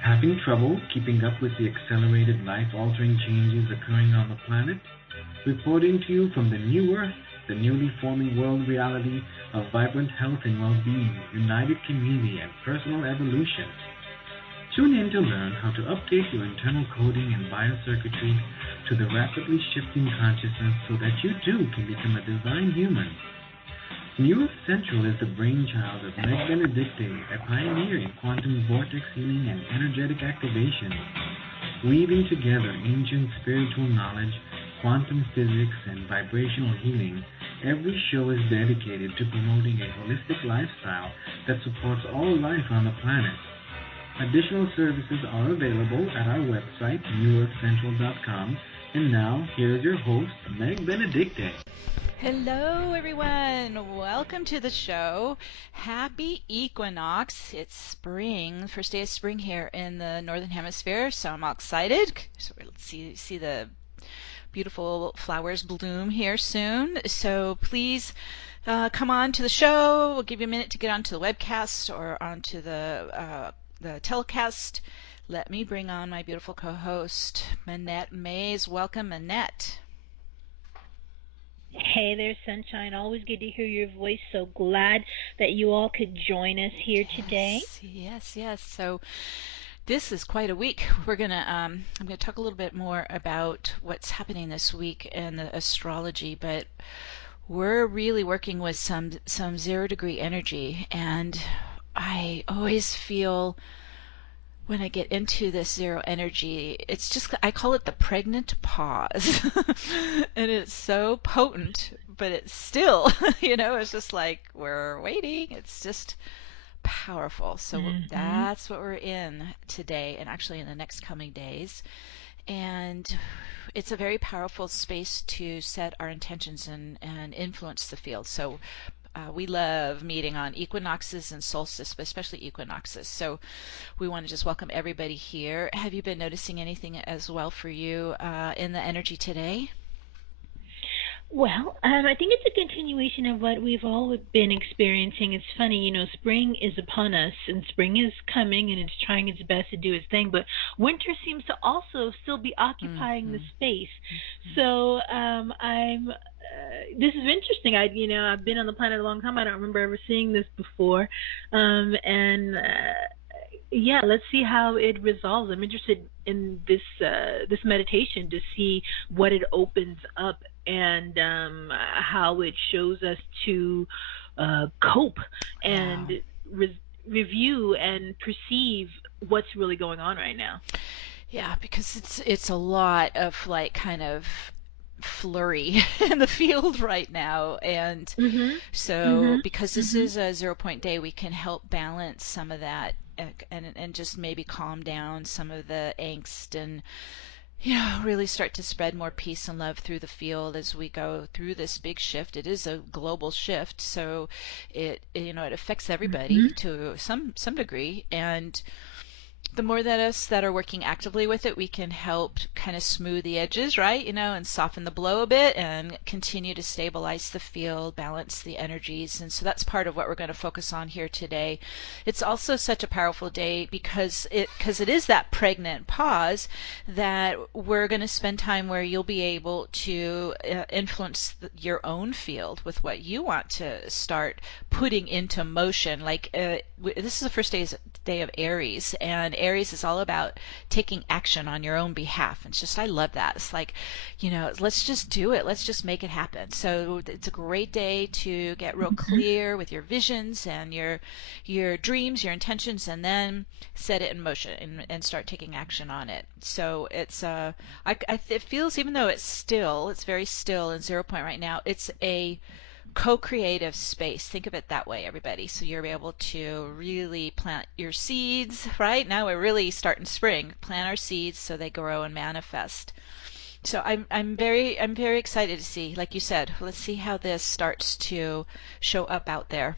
Having trouble keeping up with the accelerated life-altering changes occurring on the planet? Reporting to you from the new Earth, the newly forming world reality of vibrant health and well-being, united community, and personal evolution. Tune in to learn how to update your internal coding and biocircuitry to the rapidly shifting consciousness so that you too can become a divine human. New Earth Central is the brainchild of Meg Benedicte, a pioneer in quantum vortex healing and energetic activation. Weaving together ancient spiritual knowledge, quantum physics, and vibrational healing, every show is dedicated to promoting a holistic lifestyle that supports all life on the planet. Additional services are available at our website, newearthcentral.com. And now, here's your host, Meg Benedicte. Hello, everyone. Welcome to the show. Happy equinox. It's spring, first day of spring here in the Northern Hemisphere, so I'm all excited. So let's see the beautiful flowers bloom here soon. So please come on to the show. We'll give you a minute to get onto the webcast or onto the telecast. Let me bring on my beautiful co-host, Manette Mays. Welcome, Manette. Hey there, Sunshine. Always good to hear your voice. So glad that you all could join us here today. Yes. So this is quite a week. I'm gonna talk a little bit more about what's happening this week in the astrology, but we're really working with some 0-degree energy, and I always feel when I get into this zero energy, it's just, I call it the pregnant pause. And it's so potent, but it's still, it's just like we're waiting. It's just powerful. So that's what we're in today, and actually in the next coming days. And it's a very powerful space to set our intentions and influence the field. So we love meeting on equinoxes and solstices, but especially equinoxes. So we want to just welcome everybody here. Have you been noticing anything as well for you in the energy today? Well, I think it's a continuation of what we've all been experiencing. It's funny, spring is upon us, and spring is coming, and it's trying its best to do its thing, but winter seems to also still be occupying the space. So this is interesting. I've been on the planet a long time. I don't remember ever seeing this before, yeah, let's see how it resolves. I'm interested in this meditation to see what it opens up and how it shows us to cope and review and perceive what's really going on right now. Yeah, because it's a lot of like kind of flurry in the field right now, and because this is a 0-point day, we can help balance some of that and just maybe calm down some of the angst and really start to spread more peace and love through the field as we go through this big shift. It is a global shift, so it affects everybody to some degree, and the more that us that are working actively with it, we can help kind of smooth the edges, right? And soften the blow a bit and continue to stabilize the field, balance the energies. And so that's part of what we're going to focus on here today. It's also such a powerful day because it is that pregnant pause that we're going to spend time where you'll be able to influence your own field with what you want to start putting into motion. Like this is the first day of Aries, and Aries is all about taking action on your own behalf. It's just, I love that. It's like, let's just do it. Let's just make it happen. So it's a great day to get real clear with your visions and your dreams, your intentions, and then set it in motion and start taking action on it. So it's it feels, even though it's very still in 0-point right now, it's a co-creative space. Think of it that way, everybody. So you're able to really plant your seeds, right? Now we're really starting spring. Plant our seeds so they grow and manifest. So I'm very excited to see, like you said, let's see how this starts to show up out there.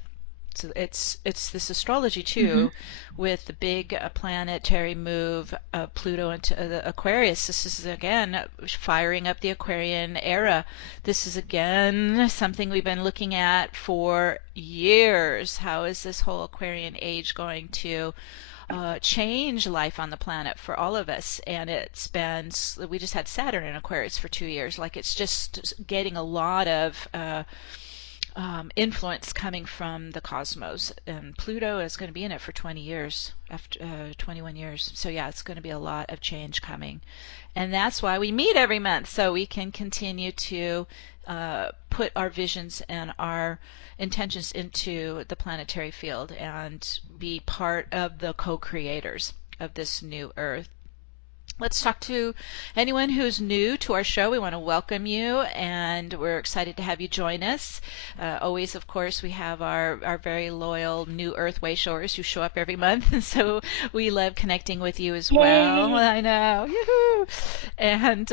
So it's this astrology too, with the big planetary move of Pluto into the Aquarius. This is again firing up the Aquarian era. This is again something we've been looking at for years. How is this whole Aquarian age going to change life on the planet for all of us. And we just had Saturn in Aquarius for 2 years. Like, it's just getting a lot of influence coming from the cosmos, and Pluto is going to be in it for 20 years, after 21 years. So yeah, it's going to be a lot of change coming, and that's why we meet every month, so we can continue to put our visions and our intentions into the planetary field and be part of the co-creators of this new Earth. Let's talk to anyone who's new to our show. We want to welcome you, and we're excited to have you join us. Always, of course, we have our very loyal New Earth Wayshowers who show up every month, and so we love connecting with you as well. Yay! I know. Yoo-hoo! And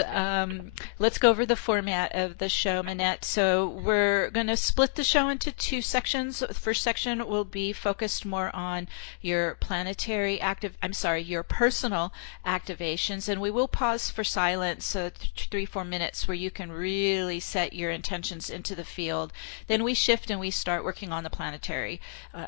let's go over the format of the show, Manette. So we're going to split the show into 2 sections. The first section will be focused more on your your personal activations, and we will pause for silence, 3-4 minutes, where you can really set your intentions into the field. Then we shift and we start working on the planetary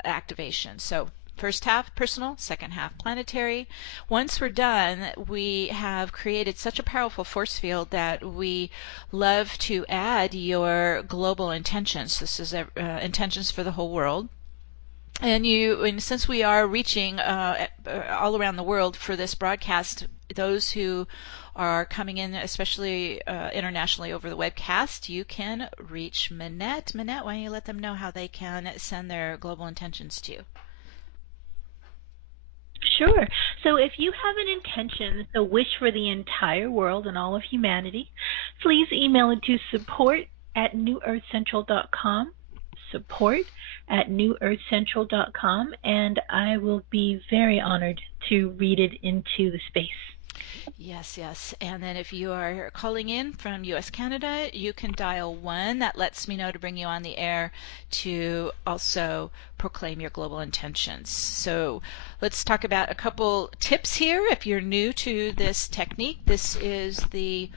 activation. So first half personal, second half planetary. Once we're done, we have created such a powerful force field that we love to add your global intentions. This is intentions for the whole world. And since we are reaching all around the world for this broadcast, those who are coming in, especially internationally over the webcast, you can reach Manette. Manette, why don't you let them know how they can send their global intentions to you? Sure. So if you have an intention, a wish for the entire world and all of humanity, please email it to support@newearthcentral.com, support@newearthcentral.com, and I will be very honored to read it into the space. Yes, yes. And then if you are calling in from US, Canada, you can dial 1. That lets me know to bring you on the air to also proclaim your global intentions. So let's talk about a couple tips here. If you're new to this technique, this is the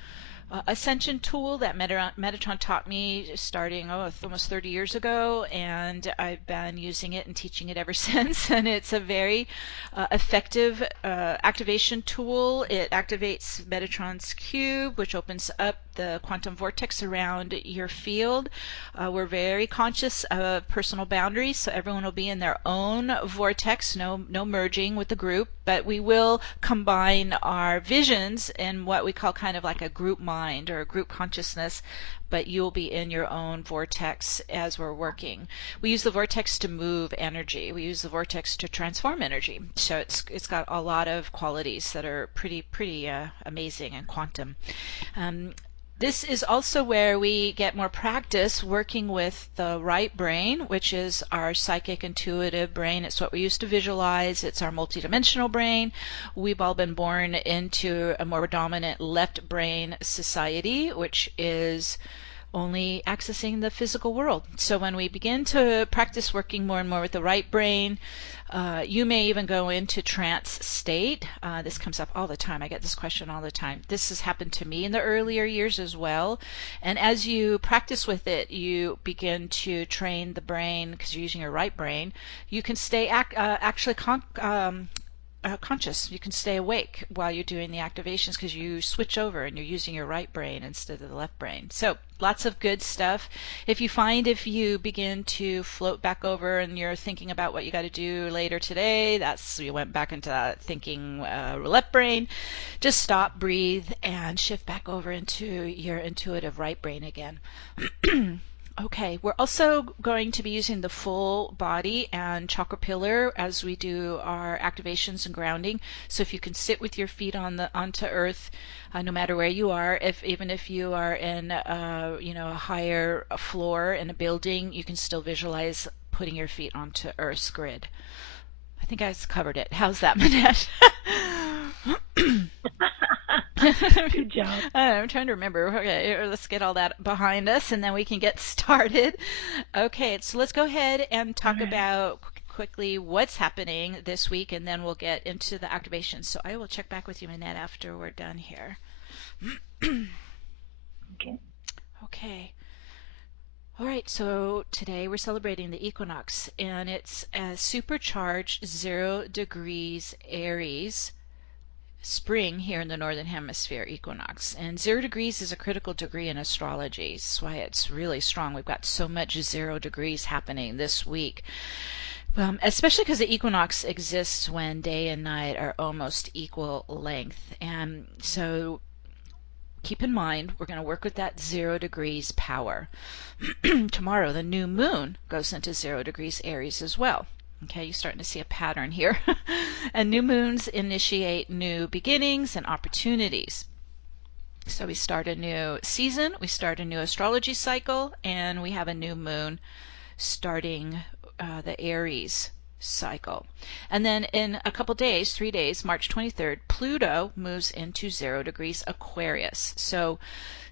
Ascension tool that Metatron taught me starting almost 30 years ago, and I've been using it and teaching it ever since. And it's a very effective activation tool. It activates Metatron's cube, which opens up the quantum vortex around your field. We're very conscious of personal boundaries, so everyone will be in their own vortex, no merging with the group, but we will combine our visions in what we call kind of like a group mind or a group consciousness, but you'll be in your own vortex as we're working. We use the vortex to move energy. We use the vortex to transform energy. So it's got a lot of qualities that are pretty amazing and quantum. This is also where we get more practice working with the right brain, which is our psychic intuitive brain. It's what we use to visualize. It's our multidimensional brain. We've all been born into a more dominant left brain society, which is only accessing the physical world. So when we begin to practice working more and more with the right brain, you may even go into trance state. This comes up all the time. I get this question all the time. This has happened to me in the earlier years as well. And as you practice with it, you begin to train the brain, because you're using your right brain. You can stay actually conscious. You can stay awake while you're doing the activations because you switch over and you're using your right brain instead of the left brain. So lots of good stuff. If you begin to float back over and you're thinking about what you got to do later today, you went back into that thinking left brain. Just stop, breathe, and shift back over into your intuitive right brain again. Okay, we're also going to be using the full body and chakra pillar as we do our activations and grounding. So if you can sit with your feet onto earth, no matter where you are, even if you are in a higher floor in a building, you can still visualize putting your feet onto Earth's grid. I think I covered it. How's that, Manette? Good job. I'm trying to remember. Okay, let's get all that behind us and then we can get started. Okay, so let's go ahead and talk about quickly what's happening this week, and then we'll get into the activation. So I will check back with you, Manette, after we're done here. Okay. Okay. All right, so today we're celebrating the equinox, and it's a supercharged 0 degrees Aries spring here in the northern hemisphere equinox. And 0 degrees is a critical degree in astrology. That's why it's really strong. We've got so much 0 degrees happening this week. Especially because the equinox exists when day and night are almost equal length. And so keep in mind, we're going to work with that 0 degrees power. Tomorrow, the new moon goes into 0 degrees Aries as well. Okay, you're starting to see a pattern here. And new moons initiate new beginnings and opportunities. So we start a new season, we start a new astrology cycle, and we have a new moon starting the Aries cycle. And then in a couple days, 3 days, March 23rd, Pluto moves into 0 degrees Aquarius. So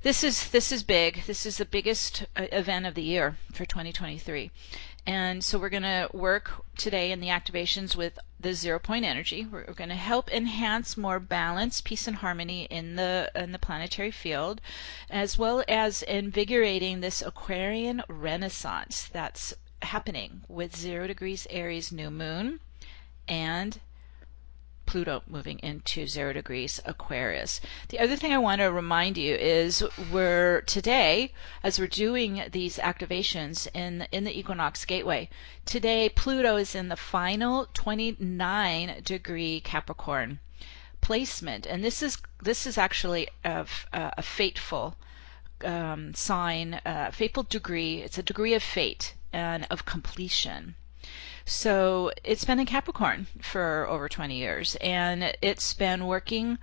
this is big. This is the biggest event of the year for 2023. And so we're going to work today in the activations with the 0 point energy. We're going to help enhance more balance, peace, and harmony in the planetary field, as well as invigorating this Aquarian renaissance that's happening with 0 degrees Aries new moon and Pluto moving into 0 degrees Aquarius. The other thing I want to remind you is we're today, as we're doing these activations in the equinox gateway, today Pluto is in the final 29 degree Capricorn placement, and this is actually a fateful sign, fateful degree. It's a degree of fate and of completion. So it's been in Capricorn for over 20 years, and it's been working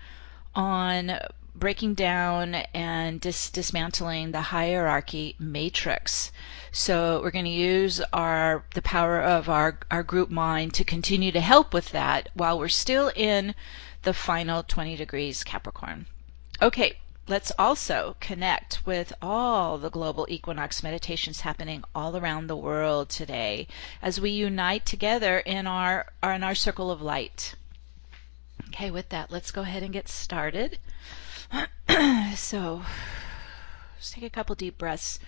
on breaking down and dismantling the hierarchy matrix. So we're going to use the power of our group mind to continue to help with that while we're still in the final 20 degrees Capricorn. Okay, let's also connect with all the global equinox meditations happening all around the world today as we unite together in our circle of light. Okay, with that, let's go ahead and get started. So, let's take a couple deep breaths.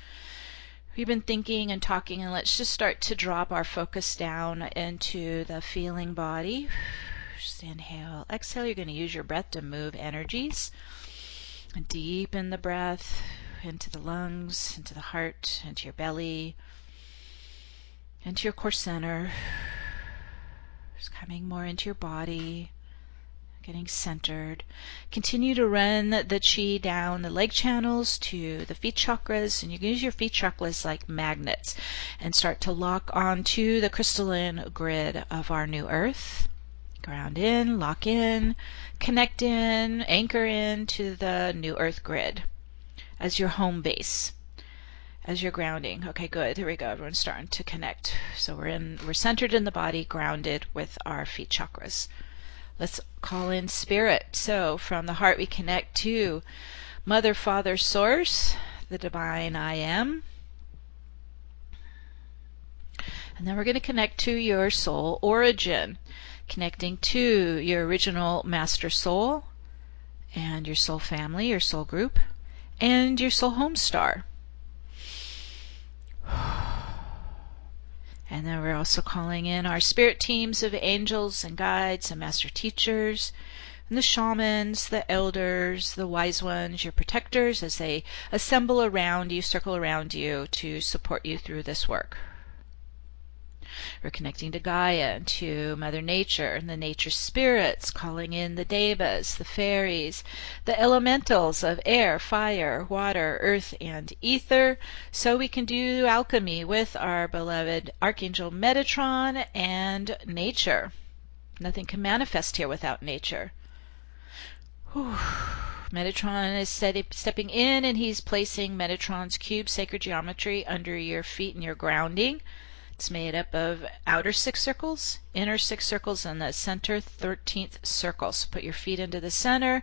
We've been thinking and talking, and let's just start to drop our focus down into the feeling body. Just inhale, exhale. You're going to use your breath to move energies. And deepen the breath into the lungs, into the heart, into your belly, into your core center. Just coming more into your body, getting centered. Continue to run the chi down the leg channels to the feet chakras, and you can use your feet chakras like magnets and start to lock onto the crystalline grid of our new earth. Ground in, lock in, connect in, anchor in to the new earth grid as your home base, as your grounding. Okay, good. Here we go. Everyone's starting to connect. So we're centered in the body, grounded with our feet chakras. Let's call in spirit. So from the heart we connect to Mother, Father, Source, the divine I am. And then we're going to connect to your soul origin, connecting to your original master soul and your soul family, your soul group, and your soul home star. And then we're also calling in our spirit teams of angels and guides and master teachers, and the shamans, the elders, the wise ones, your protectors, as they assemble around you, circle around you to support you through this work. We're connecting to Gaia and to Mother Nature and the nature spirits, calling in the devas, the fairies, the elementals of air, fire, water, earth, and ether, so we can do alchemy with our beloved Archangel Metatron and nature. Nothing can manifest here without nature. Whew. Metatron is stepping in, and he's placing Metatron's cube sacred geometry under your feet and your grounding. It's made up of outer 6 circles, inner 6 circles, and the center 13th circle. So put your feet into the center,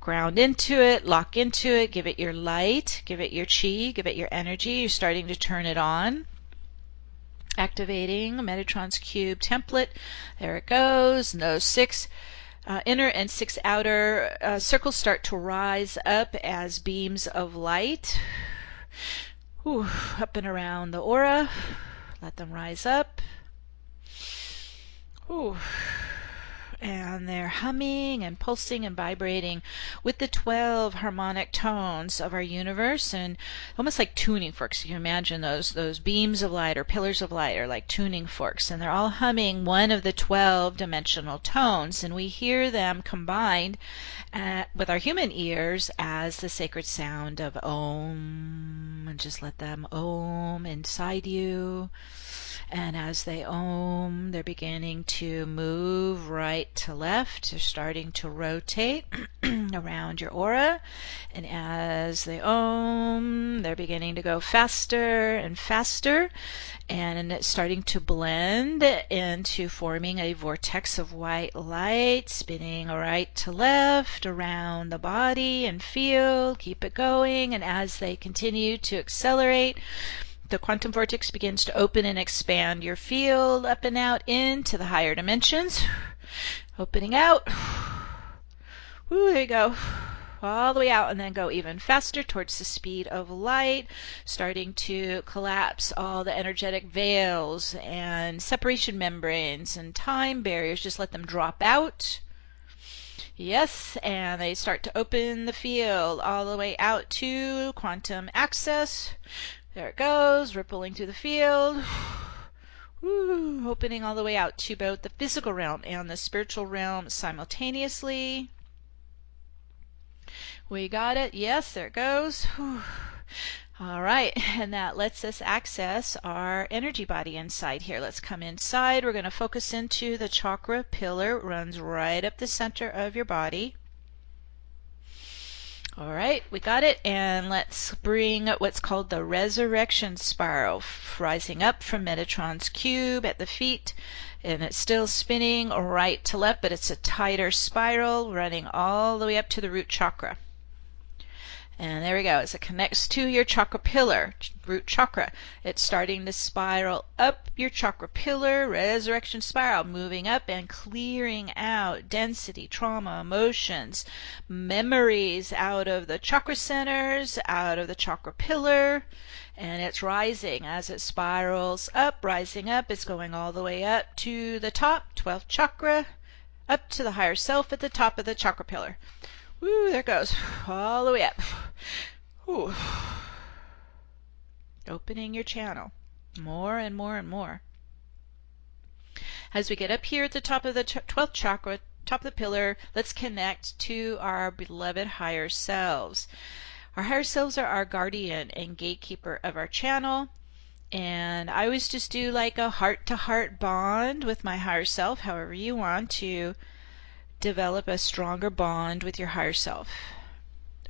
ground into it, lock into it, give it your light, give it your chi, give it your energy. You're starting to turn it on. Activating Metatron's cube template. There it goes. And those 6 inner and 6 outer circles start to rise up as beams of light. Whew, up and around the aura. Let them rise up. Whew. And they're humming and pulsing and vibrating with the 12 harmonic tones of our universe, and almost like tuning forks. You can imagine those beams of light or pillars of light are like tuning forks, and they're all humming one of the 12 dimensional tones, and we hear them combined with our human ears as the sacred sound of Om. And just let them Om inside you. And as they Om, they're beginning to move right to left. They're starting to rotate around your aura. And as they Om, they're beginning to go faster and faster. And it's starting to blend into forming a vortex of white light, spinning right to left around the body and field. Keep it going. And as they continue to accelerate, the quantum vortex begins to open and expand your field up and out into the higher dimensions. Opening out. Woo, there you go. All the way out, and then go even faster towards the speed of light, starting to collapse all the energetic veils and separation membranes and time barriers. Just let them drop out. Yes, and they start to open the field all the way out to quantum access. There it goes, rippling through the field. Woo, opening all the way out to both the physical realm and the spiritual realm simultaneously. We got it. Yes, there it goes. Whew. All right, and that lets us access our energy body inside here. Let's come inside. We're going to focus into the chakra pillar. It runs right up the center of your body. All right, we got it, and let's bring what's called the resurrection spiral, rising up from Metatron's cube at the feet, and it's still spinning right to left, but it's a tighter spiral running all the way up to the root chakra. And there we go. As it connects to your chakra pillar, root chakra, it's starting to spiral up your chakra pillar, resurrection spiral, moving up and clearing out density, trauma, emotions, memories out of the chakra centers, out of the chakra pillar. And it's rising as it spirals up, rising up. It's going all the way up to the top, 12th chakra, up to the higher self at the top of the chakra pillar. Woo, there it goes. All the way up. Whew. Opening your channel more and more and more. As we get up here at the top of the 12th chakra, top of the pillar, let's connect to our beloved higher selves. Our higher selves are our guardian and gatekeeper of our channel. And I always just do like a heart-to-heart bond with my higher self, however you want to develop a stronger bond with your higher self.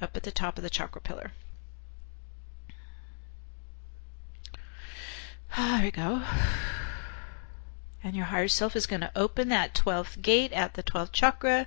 Up at the top of the chakra pillar. There we go. And your higher self is going to open that 12th gate at the 12th chakra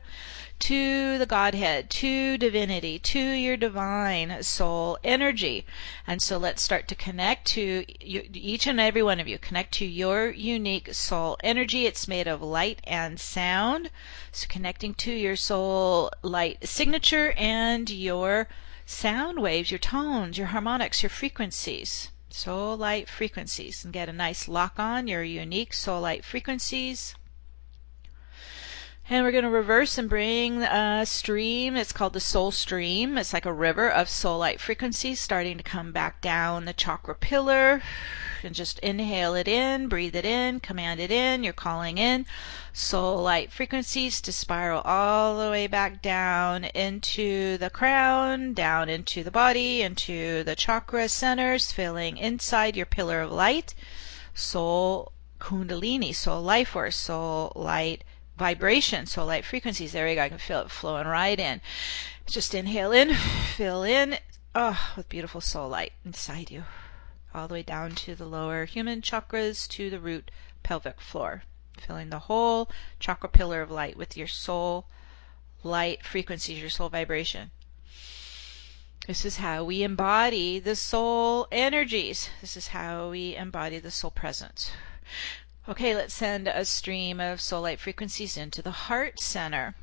to the Godhead, to divinity, to your divine soul energy. And so let's start to connect to each and every one of you. Connect to your unique soul energy. It's made of light and sound. So connecting to your soul light signature and your sound waves, your tones, your harmonics, your frequencies. Soul light frequencies, and get a nice lock on your unique soul light frequencies. And we're going to reverse and bring a stream. It's called the soul stream. It's like a river of soul light frequencies starting to come back down the chakra pillar. And just inhale it in, breathe it in, command it in. You're calling in soul light frequencies to spiral all the way back down into the crown, down into the body, into the chakra centers, filling inside your pillar of light. Soul kundalini, soul life force, soul light vibration, soul light frequencies. There we go. I can feel it flowing right in. Just inhale in, fill in, with beautiful soul light inside you. All the way down to the lower human chakras, to the root pelvic floor. Filling the whole chakra pillar of light with your soul light frequencies, your soul vibration. This is how we embody the soul energies. This is how we embody the soul presence. Okay, let's send a stream of soul light frequencies into the heart center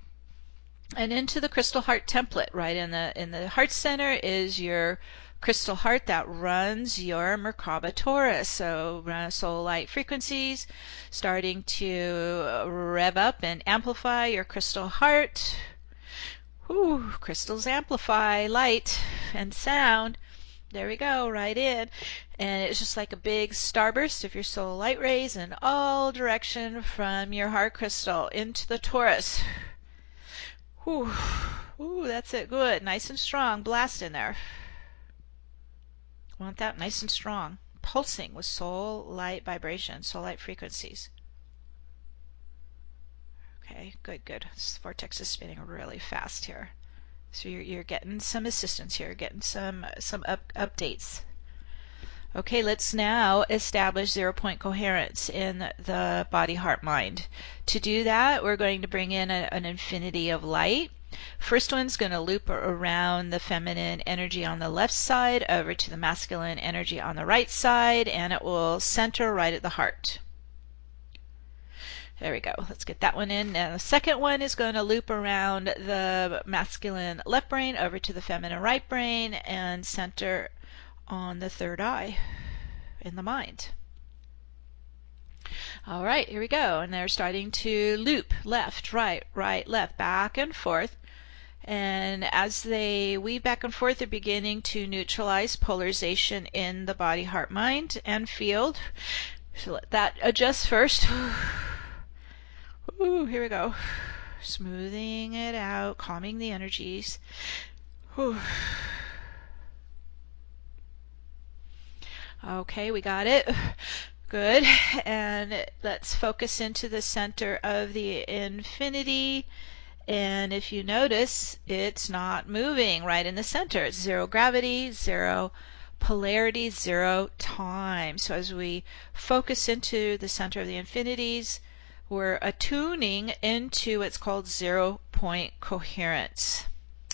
and into the crystal heart template. Right in the heart center is your crystal heart that runs your Merkaba Taurus. So soul light frequencies starting to rev up and amplify your crystal heart. Ooh, crystals amplify light and sound. There we go, right in. And it's just like a big starburst of your soul light rays in all direction from your heart crystal into the Taurus. Ooh, ooh, that's it. Good. Nice and strong. Blast in there. Want that nice and strong. Pulsing with soul light vibration, soul light frequencies. Okay, good, good. This vortex is spinning really fast here. So you're getting some assistance here, getting some updates. Okay, let's now establish 0-point coherence in the body, heart, mind. To do that, we're going to bring in an infinity of light. First one's going to loop around the feminine energy on the left side over to the masculine energy on the right side, and it will center right at the heart. There we go. Let's get that one in. Now the second one is going to loop around the masculine left brain over to the feminine right brain and center on the third eye in the mind. All right, here we go. And they're starting to loop left, right, left, back and forth. And as they weave back and forth, they're beginning to neutralize polarization in the body, heart, mind, and field. So let that adjust first. Ooh, here we go. Smoothing it out, calming the energies. Whew. Okay, we got it. Good. And let's focus into the center of the infinity. And if you notice, it's not moving right in the center. It's zero gravity, zero polarity, zero time. So as we focus into the center of the infinities, we're attuning into what's called 0-point coherence.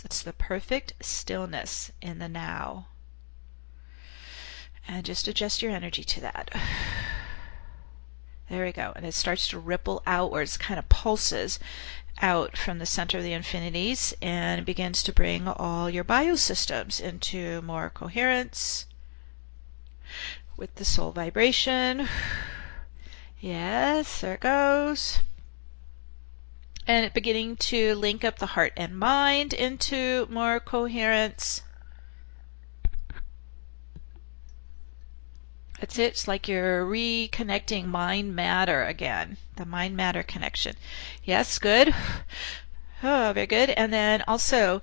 It's the perfect stillness in the now. And just adjust your energy to that. There we go. And it starts to ripple outwards, kind of pulses out from the center of the infinities and begins to bring all your biosystems into more coherence with the soul vibration. Yes, there it goes. And it beginning to link up the heart and mind into more coherence. That's it. It's like you're reconnecting mind matter again. The mind matter connection. Yes, good. Oh, very good. And then also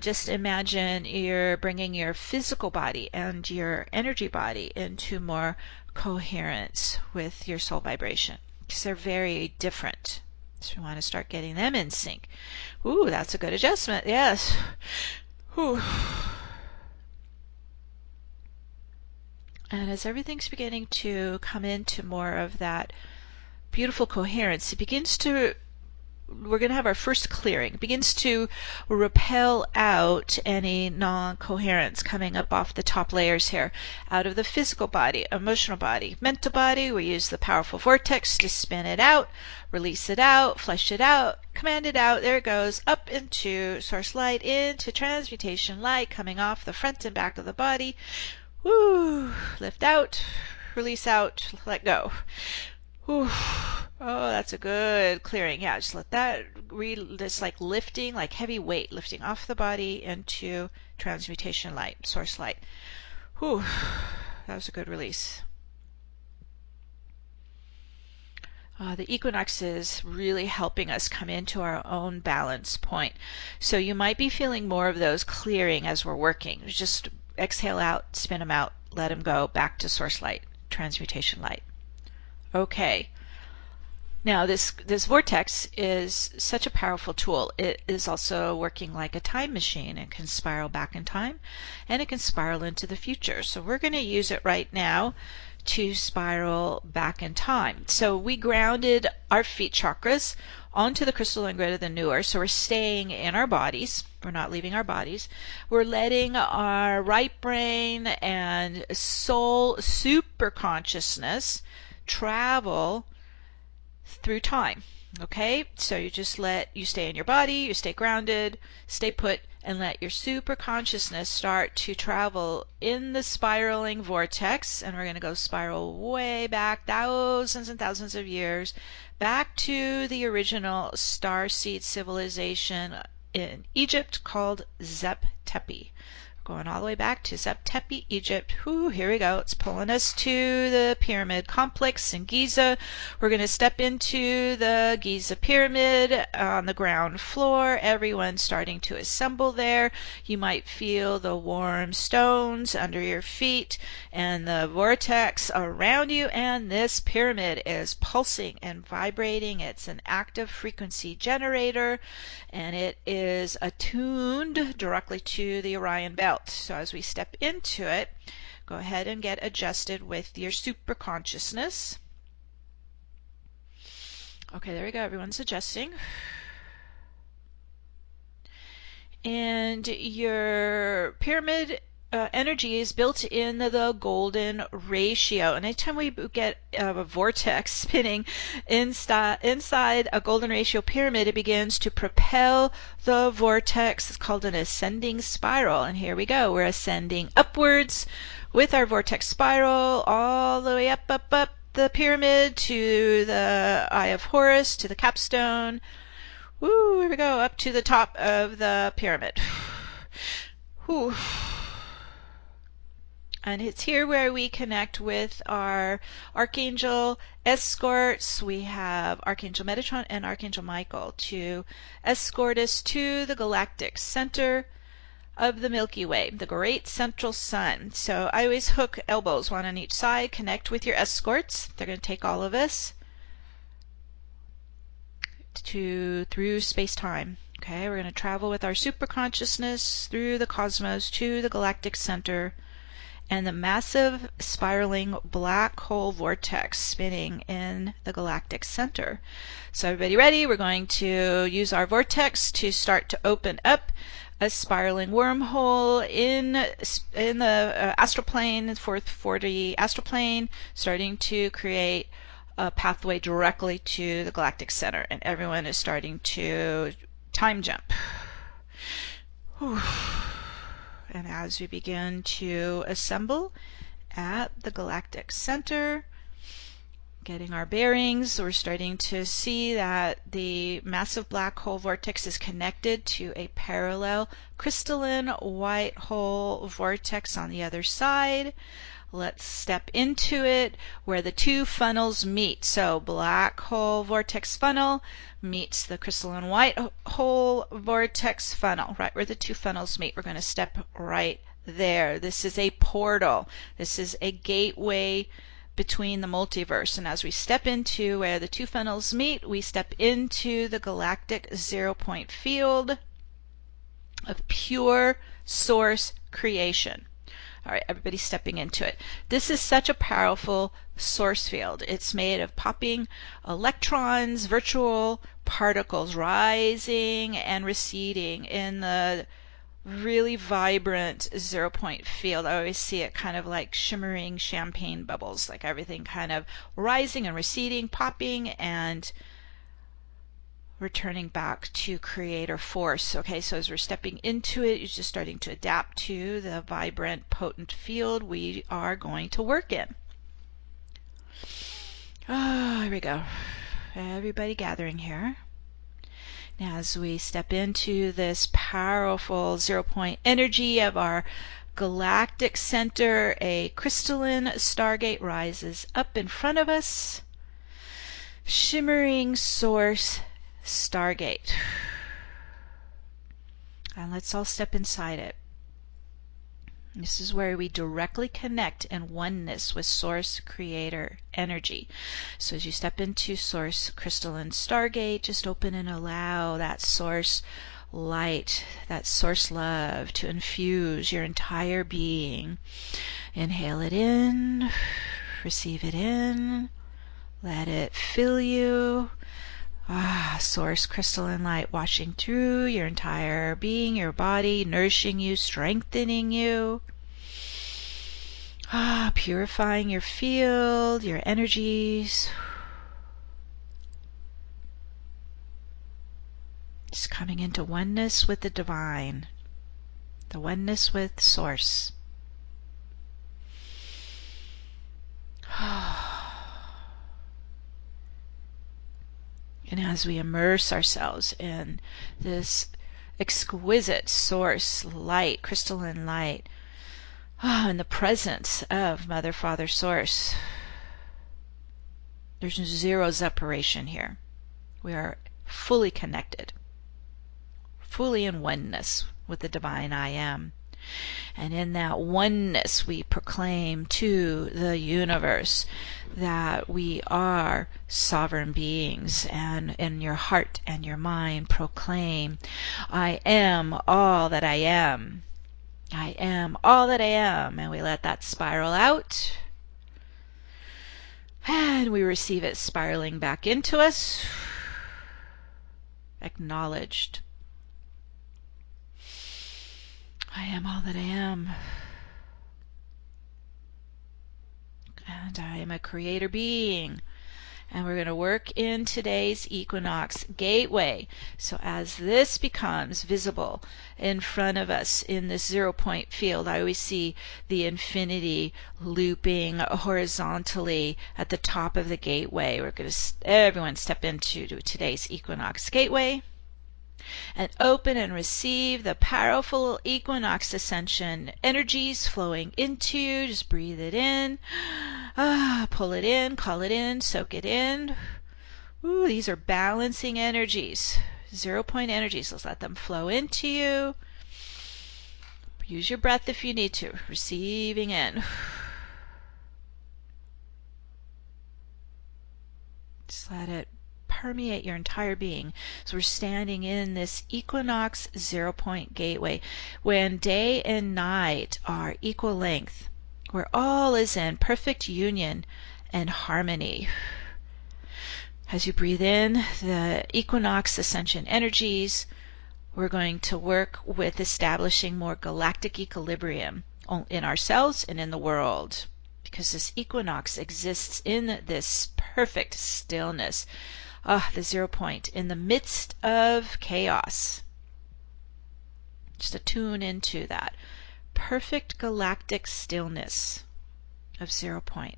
just imagine you're bringing your physical body and your energy body into more coherence with your soul vibration, because they're very different. So we want to start getting them in sync. Ooh, that's a good adjustment. Yes. Ooh. And as everything's beginning to come into more of that beautiful coherence, it begins to, we're going to have our first clearing. It begins to repel out any non-coherence coming up off the top layers here, out of the physical body, emotional body, mental body. We use the powerful vortex to spin it out, release it out, flush it out, command it out. There it goes, up into source light, into transmutation light, coming off the front and back of the body. Woo! Lift out, release out, let go. Whew. Oh, that's a good clearing. Yeah, just let that just like lifting, like heavy weight lifting off the body into transmutation light, source light. Whew. That was a good release. The equinox is really helping us come into our own balance point. So you might be feeling more of those clearing as we're working. Just exhale out, spin them out, let them go back to source light, transmutation light. Okay. Now this vortex is such a powerful tool. It is also working like a time machine. It can spiral back in time and it can spiral into the future. So we're going to use it right now to spiral back in time. So we grounded our feet chakras onto the crystalline grid of the newer. So we're staying in our bodies. We're not leaving our bodies. We're letting our right brain and soul super consciousness travel through time. Okay, so you just you stay in your body, you stay grounded, stay put, and let your super consciousness start to travel in the spiraling vortex. And we're going to go spiral way back, thousands and thousands of years, back to the original starseed civilization in Egypt called Zep Tepi. Going all the way back to Zep Tepi, Egypt. Whoo, here we go. It's pulling us to the pyramid complex in Giza. We're going to step into the Giza pyramid on the ground floor. Everyone's starting to assemble there. You might feel the warm stones under your feet and the vortex around you. And this pyramid is pulsing and vibrating. It's an active frequency generator, and it is attuned directly to the Orion belt. So as we step into it, go ahead and get adjusted with your super consciousness. Okay, there we go. Everyone's adjusting. And your pyramid energy is built in the golden ratio. And anytime we get a vortex spinning inside a golden ratio pyramid, it begins to propel the vortex. It's called an ascending spiral. And here we go. We're ascending upwards with our vortex spiral all the way up the pyramid to the Eye of Horus, to the capstone. Woo, here we go, up to the top of the pyramid. Whew. And it's here where we connect with our archangel escorts. We have Archangel Metatron and Archangel Michael to escort us to the galactic center of the Milky Way, the great central sun. So I always hook elbows, one on each side, connect with your escorts. They're going to take all of us through space-time. Okay, we're going to travel with our super consciousness through the cosmos to the galactic center and the massive spiraling black hole vortex spinning in the galactic center. So everybody ready? We're going to use our vortex to start to open up a spiraling wormhole in the astral plane, the 440 astral plane, starting to create a pathway directly to the galactic center, and everyone is starting to time jump. Whew. And as we begin to assemble at the galactic center, getting our bearings, we're starting to see that the massive black hole vortex is connected to a parallel crystalline white hole vortex on the other side. Let's step into it where the two funnels meet. So black hole vortex funnel meets the crystalline white hole vortex funnel, right where the two funnels meet. We're going to step right there. This is a portal. This is a gateway between the multiverse. And as we step into where the two funnels meet, we step into the galactic 0-point field of pure source creation. All right, everybody's stepping into it. This is such a powerful source field. It's made of popping electrons, virtual particles rising and receding in the really vibrant 0-point field. I always see it kind of like shimmering champagne bubbles, like everything kind of rising and receding, popping and returning back to creator force. Okay, so as we're stepping into it, you're just starting to adapt to the vibrant, potent field we are going to work in. Oh, here we go. Everybody gathering here. Now, as we step into this powerful 0-point energy of our galactic center, a crystalline stargate rises up in front of us. Shimmering source stargate. And let's all step inside it. This is where we directly connect in oneness with Source Creator energy. So as you step into Source Crystalline Stargate, just open and allow that Source light, that Source love to infuse your entire being. Inhale it in, receive it in, let it fill you. Source crystalline light washing through your entire being, your body, nourishing you, strengthening you. Purifying your field, your energies. Just coming into oneness with the divine. the oneness with Source. And as we immerse ourselves in this exquisite Source light, crystalline light, in the presence of Mother, Father, Source, there's zero separation here. We are fully connected, fully in oneness with the divine I Am. And in that oneness, we proclaim to the universe that we are sovereign beings. And in your heart and your mind, proclaim, I am all that I am. I am all that I am. And we let that spiral out. And we receive it spiraling back into us. Acknowledged. I am all that I am. And I am a creator being. And we're going to work in today's equinox gateway. So as this becomes visible in front of us in this 0 point field, I always see the infinity looping horizontally at the top of the gateway. We're going to everyone step into today's equinox gateway and open and receive the powerful equinox ascension energies flowing into you. Just breathe it in. Pull it in, call it in, soak it in. Ooh, these are balancing energies, 0 point energies. Let's let them flow into you. Use your breath if you need to. Receiving in. Just let it permeate your entire being. So we're standing in this equinox 0 point gateway when day and night are equal length, where all is in perfect union and harmony. As you breathe in the equinox ascension energies, we're going to work with establishing more galactic equilibrium in ourselves and in the world, because this equinox exists in this perfect stillness, the 0 point, in the midst of chaos. Just to tune into that perfect galactic stillness of 0 point.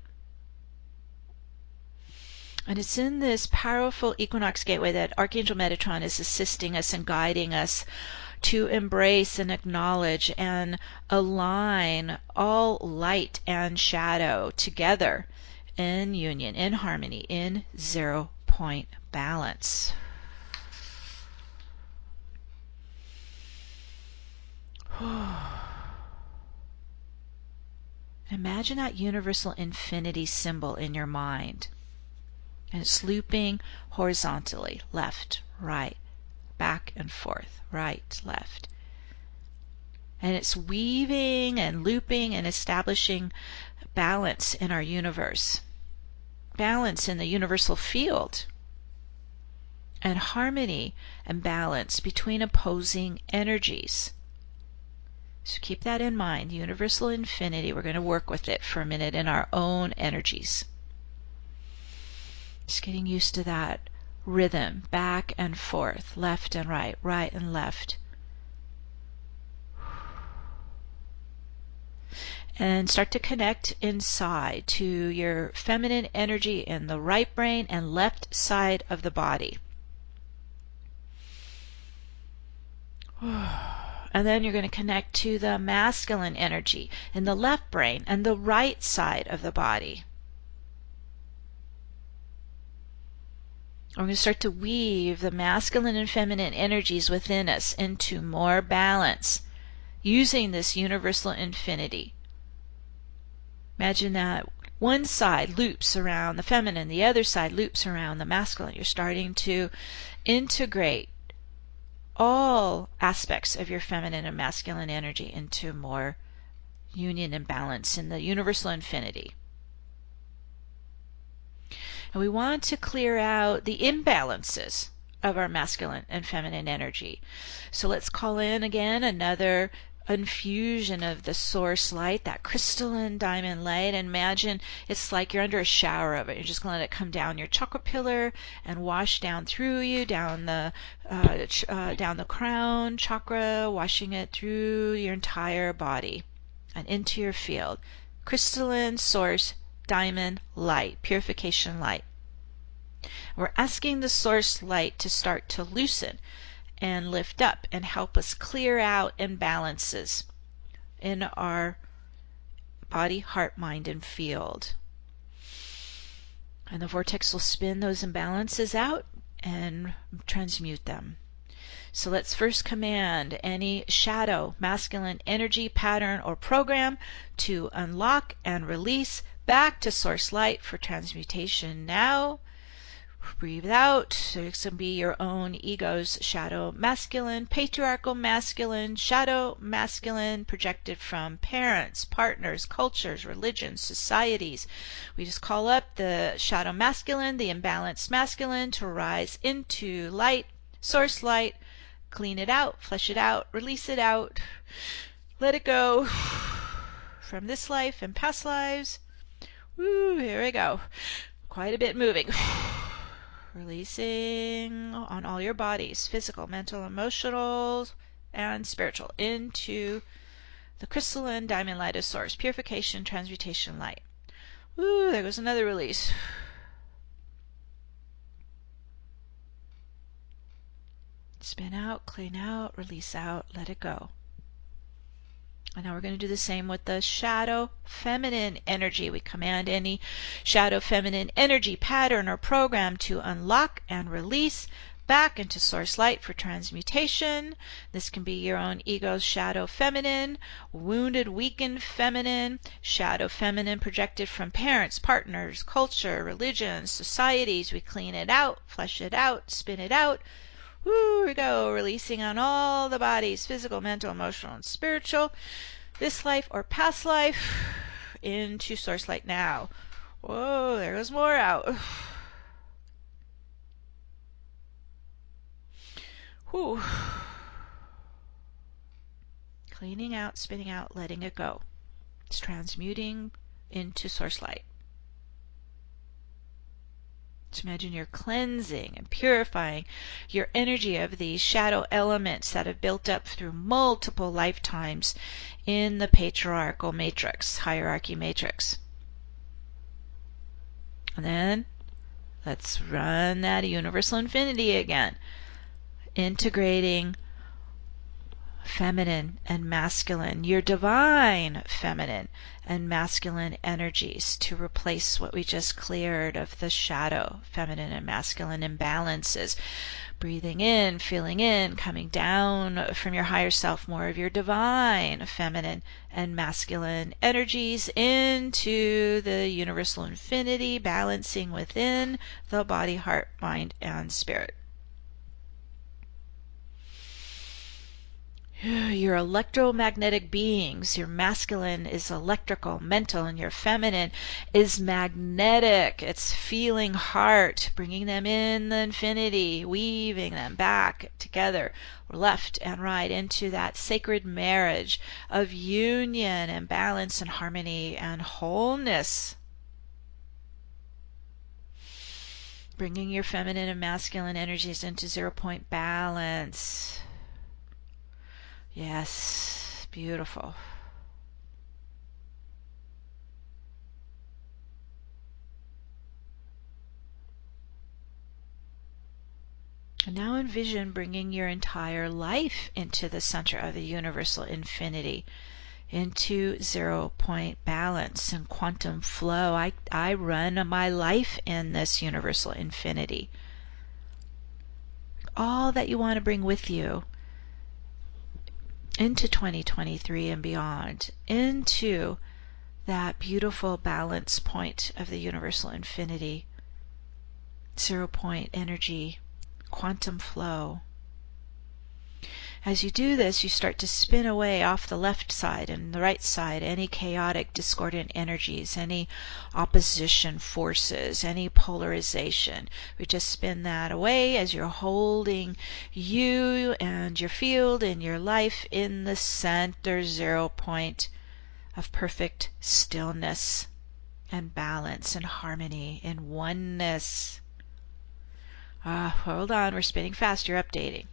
And it's in this powerful equinox gateway that Archangel Metatron is assisting us and guiding us to embrace and acknowledge and align all light and shadow together in union, in harmony, in 0 point balance. Imagine that universal infinity symbol in your mind. And it's looping horizontally, left, right, back and forth, right, left. And it's weaving and looping and establishing balance in our universe, balance in the universal field, and harmony and balance between opposing energies. So keep that in mind, universal infinity. We're going to work with it for a minute in our own energies. Just getting used to that rhythm, back and forth, left and right, right and left. And start to connect inside to your feminine energy in the right brain and left side of the body. And then you're going to connect to the masculine energy in the left brain and the right side of the body. We're going to start to weave the masculine and feminine energies within us into more balance using this universal infinity. Imagine that one side loops around the feminine, the other side loops around the masculine. You're starting to integrate all aspects of your feminine and masculine energy into more union and balance in the universal infinity. And we want to clear out the imbalances of our masculine and feminine energy. So let's call in again another infusion of the source light, that crystalline diamond light. And imagine it's like you're under a shower of it. You're just going to let it come down your chakra pillar and wash down through you, down the crown chakra, washing it through your entire body and into your field. Crystalline source diamond light, purification light. We're asking the source light to start to loosen and lift up and help us clear out imbalances in our body, heart, mind, and field. And the vortex will spin those imbalances out and transmute them. So let's first command any shadow, masculine energy, pattern, or program to unlock and release back to source light for transmutation now. Breathe out. So it's going to be your own ego's shadow masculine, patriarchal masculine, shadow masculine, projected from parents, partners, cultures, religions, societies. We just call up the shadow masculine, the imbalanced masculine, to rise into light, source light, clean it out, flush it out, release it out, let it go from this life and past lives. Woo, here we go. Quite a bit moving. Releasing on all your bodies, physical, mental, emotional, and spiritual, into the crystalline diamond light of source, purification, transmutation light. Woo, there goes another release. Spin out, clean out, release out, let it go. And now we're going to do the same with the shadow feminine energy. We command any shadow feminine energy, pattern, or program to unlock and release back into source light for transmutation. This can be your own ego's shadow feminine, wounded, weakened feminine, shadow feminine projected from parents, partners, culture, religions, societies. We clean it out, flush it out, spin it out. Woo, we go, releasing on all the bodies, physical, mental, emotional, and spiritual, this life or past life, into source light now. Whoa, there goes more out. Whew. Cleaning out, spinning out, letting it go. It's transmuting into source light. So imagine you're cleansing and purifying your energy of these shadow elements that have built up through multiple lifetimes in the patriarchal matrix, hierarchy matrix. And then let's run that universal infinity again, integrating feminine and masculine, your divine feminine and masculine energies, to replace what we just cleared of the shadow feminine and masculine imbalances. Breathing in, feeling in, coming down from your higher self, more of your divine feminine and masculine energies into the universal infinity, balancing within the body, heart, mind, and spirit. Your electromagnetic beings, your masculine is electrical, mental, and your feminine is magnetic. It's feeling heart, bringing them in the infinity, weaving them back together, left and right, into that sacred marriage of union and balance and harmony and wholeness. Bringing your feminine and masculine energies into 0-point balance. Yes, beautiful. And now envision bringing your entire life into the center of the universal infinity, into 0-point balance and quantum flow. I run my life in this universal infinity. All that you want to bring with you into 2023 and beyond, into that beautiful balance point of the universal infinity, 0-point energy, quantum flow. As you do this, you start to spin away off the left side and the right side any chaotic, discordant energies, any opposition forces, any polarization. We just spin that away as you're holding you and your field and your life in the center 0 point of perfect stillness and balance and harmony and oneness. Hold on, we're spinning fast, you're updating.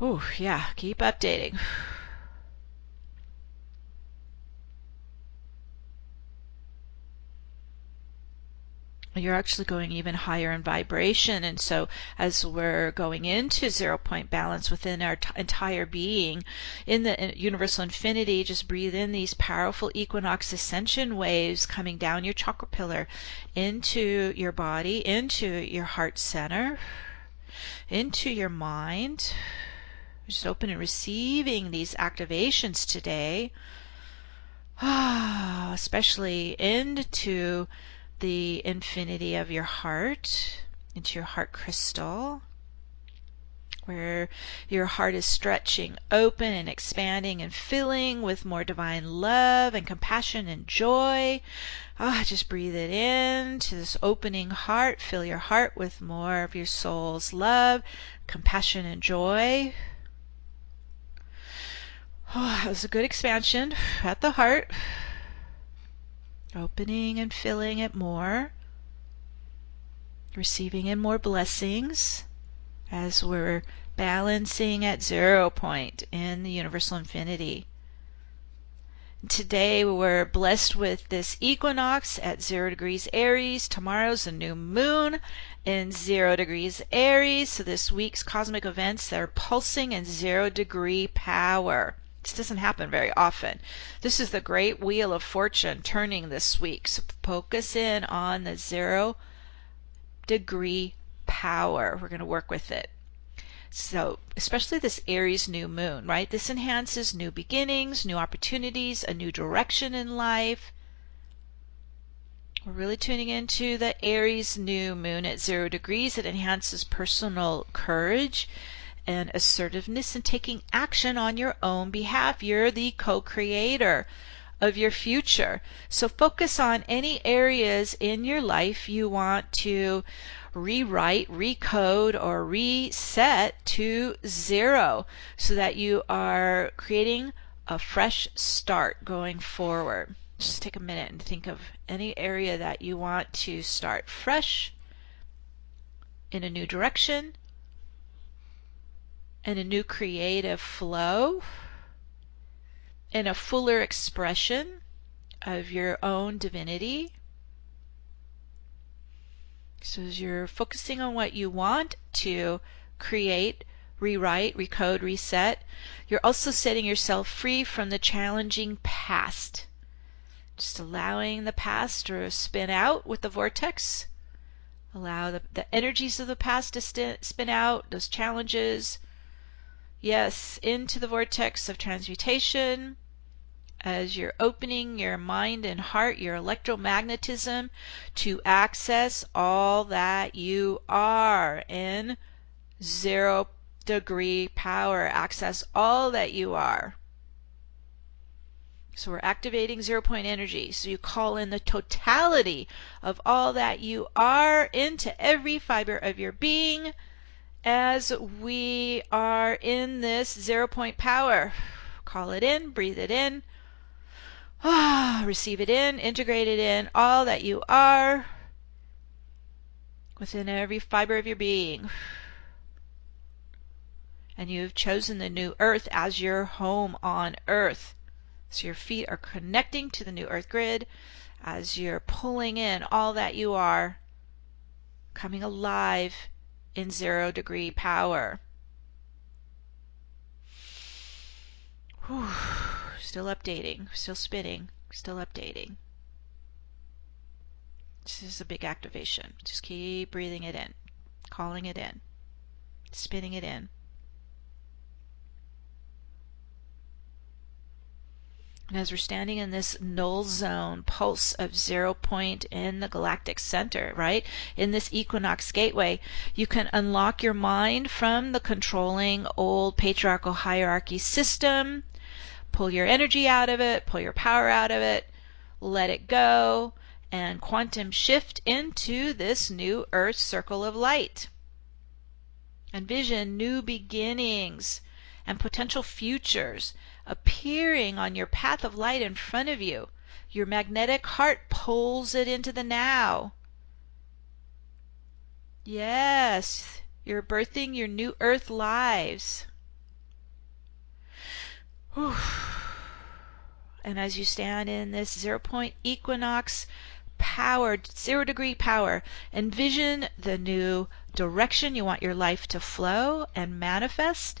Oh, yeah, keep updating. You're actually going even higher in vibration, and so as we're going into 0 point balance within our entire being, in the universal infinity, just breathe in these powerful equinox ascension waves coming down your chakra pillar into your body, into your heart center, into your mind. Just open and receiving these activations today, especially into the infinity of your heart, into your heart crystal, where your heart is stretching open and expanding and filling with more divine love and compassion and joy. Just breathe it in to this opening heart. Fill your heart with more of your soul's love, compassion, and joy. That was a good expansion at the heart. Opening and filling it more. Receiving in more blessings as we're balancing at 0 point in the universal infinity. Today we're blessed with this equinox at 0 degrees Aries. Tomorrow's a new moon in 0 degrees Aries. So this week's cosmic events that are pulsing in 0 degree power. This doesn't happen very often. This is the great wheel of fortune turning this week. So focus in on the 0 degree power. We're going to work with it. So especially this Aries new moon, right? This enhances new beginnings, new opportunities, a new direction in life. We're really tuning into the Aries new moon at 0 degrees. It enhances personal courage and assertiveness and taking action on your own behalf. You're the co-creator of your future. So focus on any areas in your life you want to rewrite, recode, or reset to 0 so that you are creating a fresh start going forward. Just take a minute and think of any area that you want to start fresh, in a new direction, in a new creative flow, in a fuller expression of your own divinity. So as you're focusing on what you want to create, rewrite, recode, reset, you're also setting yourself free from the challenging past. Just allowing the past to spin out with the vortex. Allow the energies of the past to spin out, those challenges. Yes, into the vortex of transmutation. As you're opening your mind and heart, your electromagnetism, to access all that you are in 0 degree power. Access all that you are. So we're activating 0 point energy. So you call in the totality of all that you are into every fiber of your being as we are in this 0 point power. Call it in, breathe it in. Receive it in, integrate it in, all that you are within every fiber of your being. And you've chosen the new earth as your home on earth. So your feet are connecting to the new earth grid as you're pulling in all that you are, coming alive in 0 degree power. Whew. Still updating, still spinning, still updating. This is a big activation. Just keep breathing it in, calling it in, spinning it in. And as we're standing in this null zone, pulse of 0 point in the galactic center, right? In this equinox gateway, you can unlock your mind from the controlling old patriarchal hierarchy system, pull your energy out of it, pull your power out of it, let it go, and quantum shift into this new earth circle of light. Envision new beginnings and potential futures appearing on your path of light in front of you. Your magnetic heart pulls it into the now. Yes, you're birthing your new earth lives. Whew. And as you stand in this 0 point equinox power, 0 degree power, envision the new direction you want your life to flow and manifest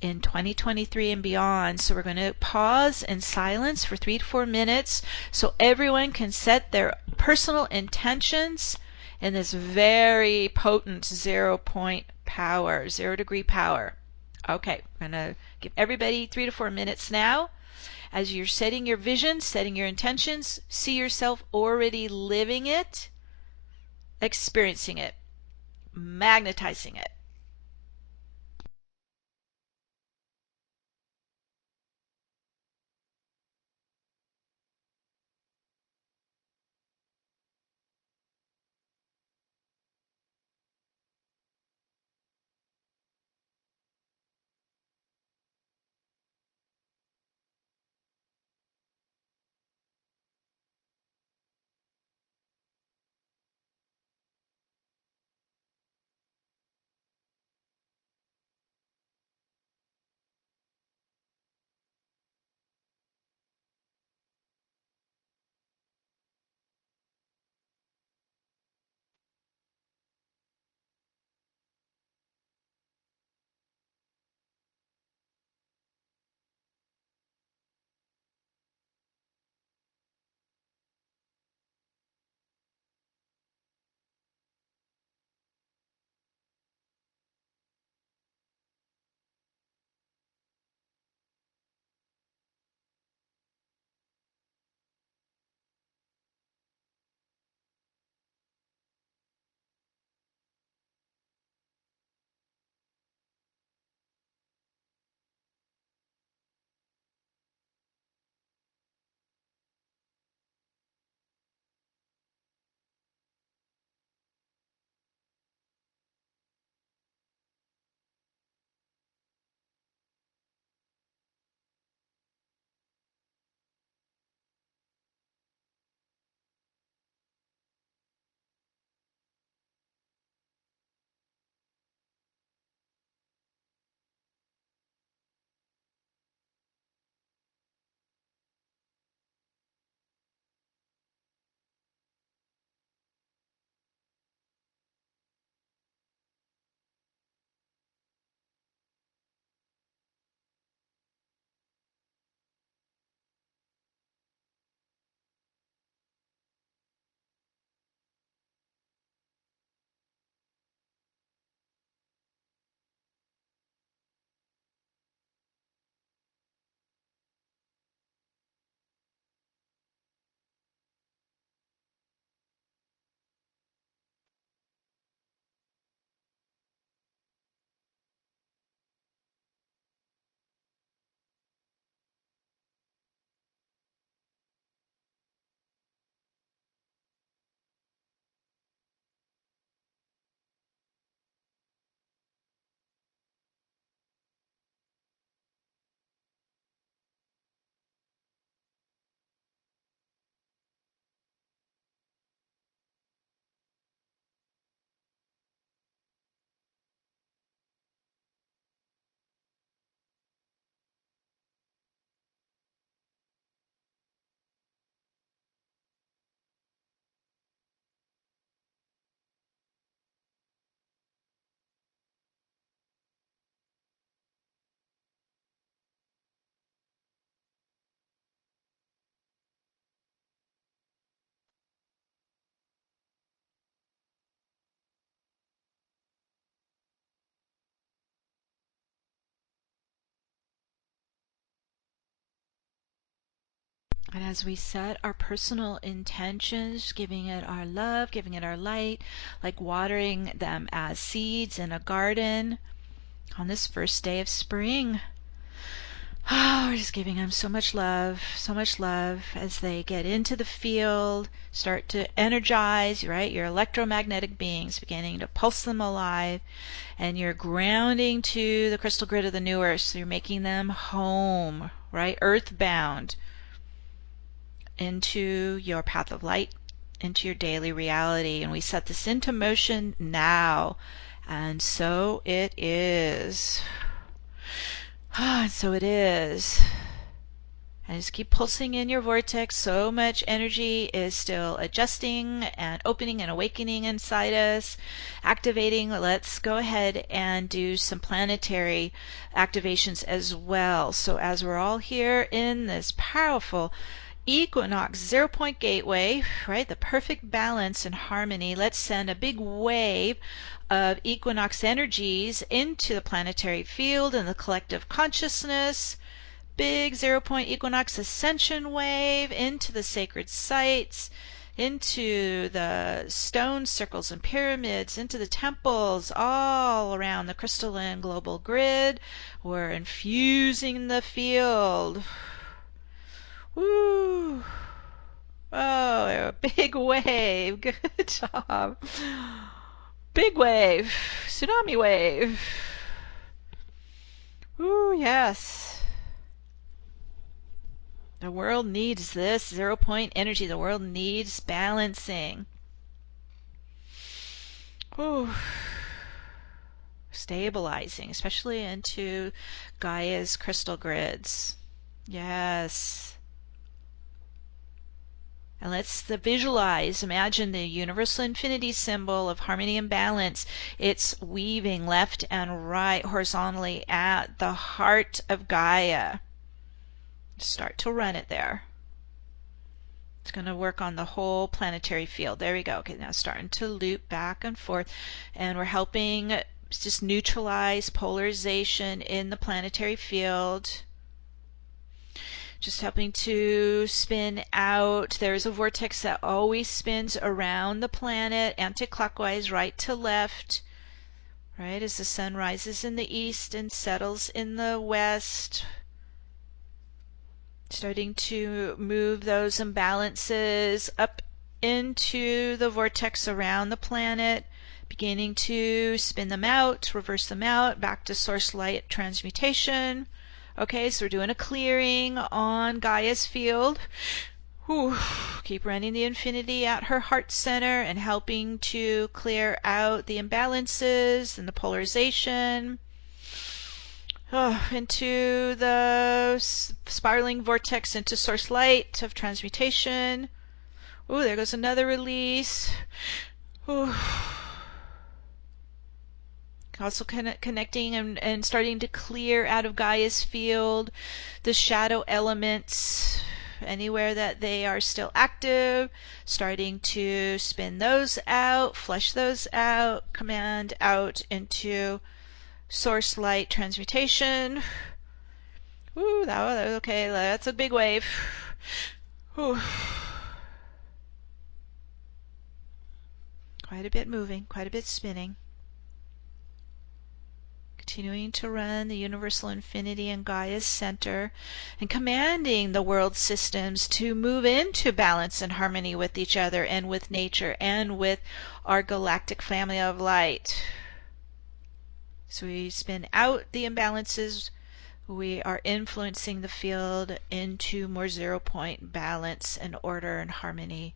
in 2023 and beyond. So we're going to pause in silence for 3 to 4 minutes so everyone can set their personal intentions in this very potent 0 point power, 0 degree power. Okay, we're going to give everybody 3 to 4 minutes now. As you're setting your vision, setting your intentions, see yourself already living it, experiencing it, magnetizing it. And as we set our personal intentions, giving it our love, giving it our light, like watering them as seeds in a garden on this first day of spring. Oh, we're just giving them so much love as they get into the field, start to energize, right? Your electromagnetic beings beginning to pulse them alive, and you're grounding to the crystal grid of the new earth. So you're making them home, right? Earthbound into your path of light, into your daily reality. And we set this into motion now. And so it is. So it is. And just keep pulsing in your vortex. So much energy is still adjusting and opening and awakening inside us, activating. Let's go ahead and do some planetary activations as well. So as we're all here in this powerful Equinox 0-point gateway, right? The perfect balance and harmony. Let's send a big wave of equinox energies into the planetary field and the collective consciousness. Big 0-point equinox ascension wave into the sacred sites, into the stone circles and pyramids, into the temples, all around the crystalline global grid. We're infusing the field. Woo! Oh, a big wave. Good job. Big wave. Tsunami wave. Ooh, yes. The world needs this 0-point energy. The world needs balancing. Ooh. Stabilizing, especially into Gaia's crystal grids. Yes. And let's visualize, imagine the universal infinity symbol of harmony and balance. It's weaving left and right horizontally at the heart of Gaia. Start to run it there. It's going to work on the whole planetary field. There we go. Okay, now starting to loop back and forth. And we're helping just neutralize polarization in the planetary field. Just helping to spin out. There's a vortex that always spins around the planet, anti-clockwise, right to left, right, as the sun rises in the east and settles in the west. Starting to move those imbalances up into the vortex around the planet, beginning to spin them out, reverse them out, back to source light transmutation. Okay, so we're doing a clearing on Gaia's field. Whew. Keep running the infinity at her heart center and helping to clear out the imbalances and the polarization. Into the spiraling vortex into source light of transmutation. Ooh, there goes another release. Ooh. Also connecting and starting to clear out of Gaia's field the shadow elements, anywhere that they are still active, starting to spin those out, flush those out, command out into source light transmutation. Ooh, okay, that's a big wave. Ooh. Quite a bit moving, quite a bit spinning. Continuing to run the universal infinity in Gaia's center and commanding the world systems to move into balance and harmony with each other and with nature and with our galactic family of light. So we spin out the imbalances. We are influencing the field into more 0-point balance and order and harmony,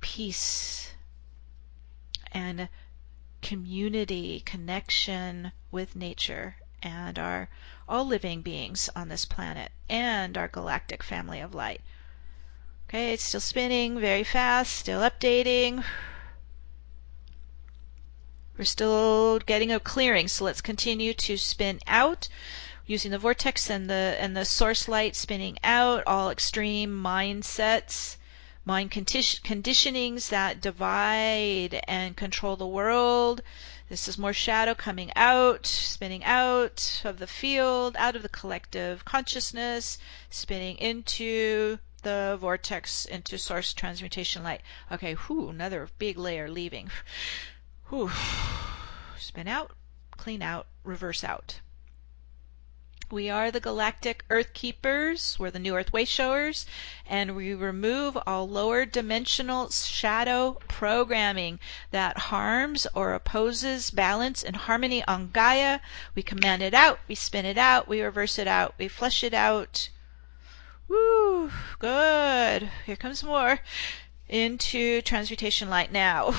peace and community, connection with nature and our all living beings on this planet and our galactic family of light. Okay, it's still spinning very fast, still updating. We're still getting a clearing, so let's continue to spin out using the vortex and the source light, spinning out all extreme mindsets, mind conditionings that divide and control the world. This is more shadow coming out, spinning out of the field, out of the collective consciousness, spinning into the vortex into source transmutation light. Okay, another big layer leaving. Spin out, clean out, reverse out. We are the galactic earth keepers. We're the new earth way showers, and we remove all lower dimensional shadow programming that harms or opposes balance and harmony on Gaia. We command it out, we spin it out, we reverse it out, we flush it out. Woo, good. Here comes more into transmutation light now.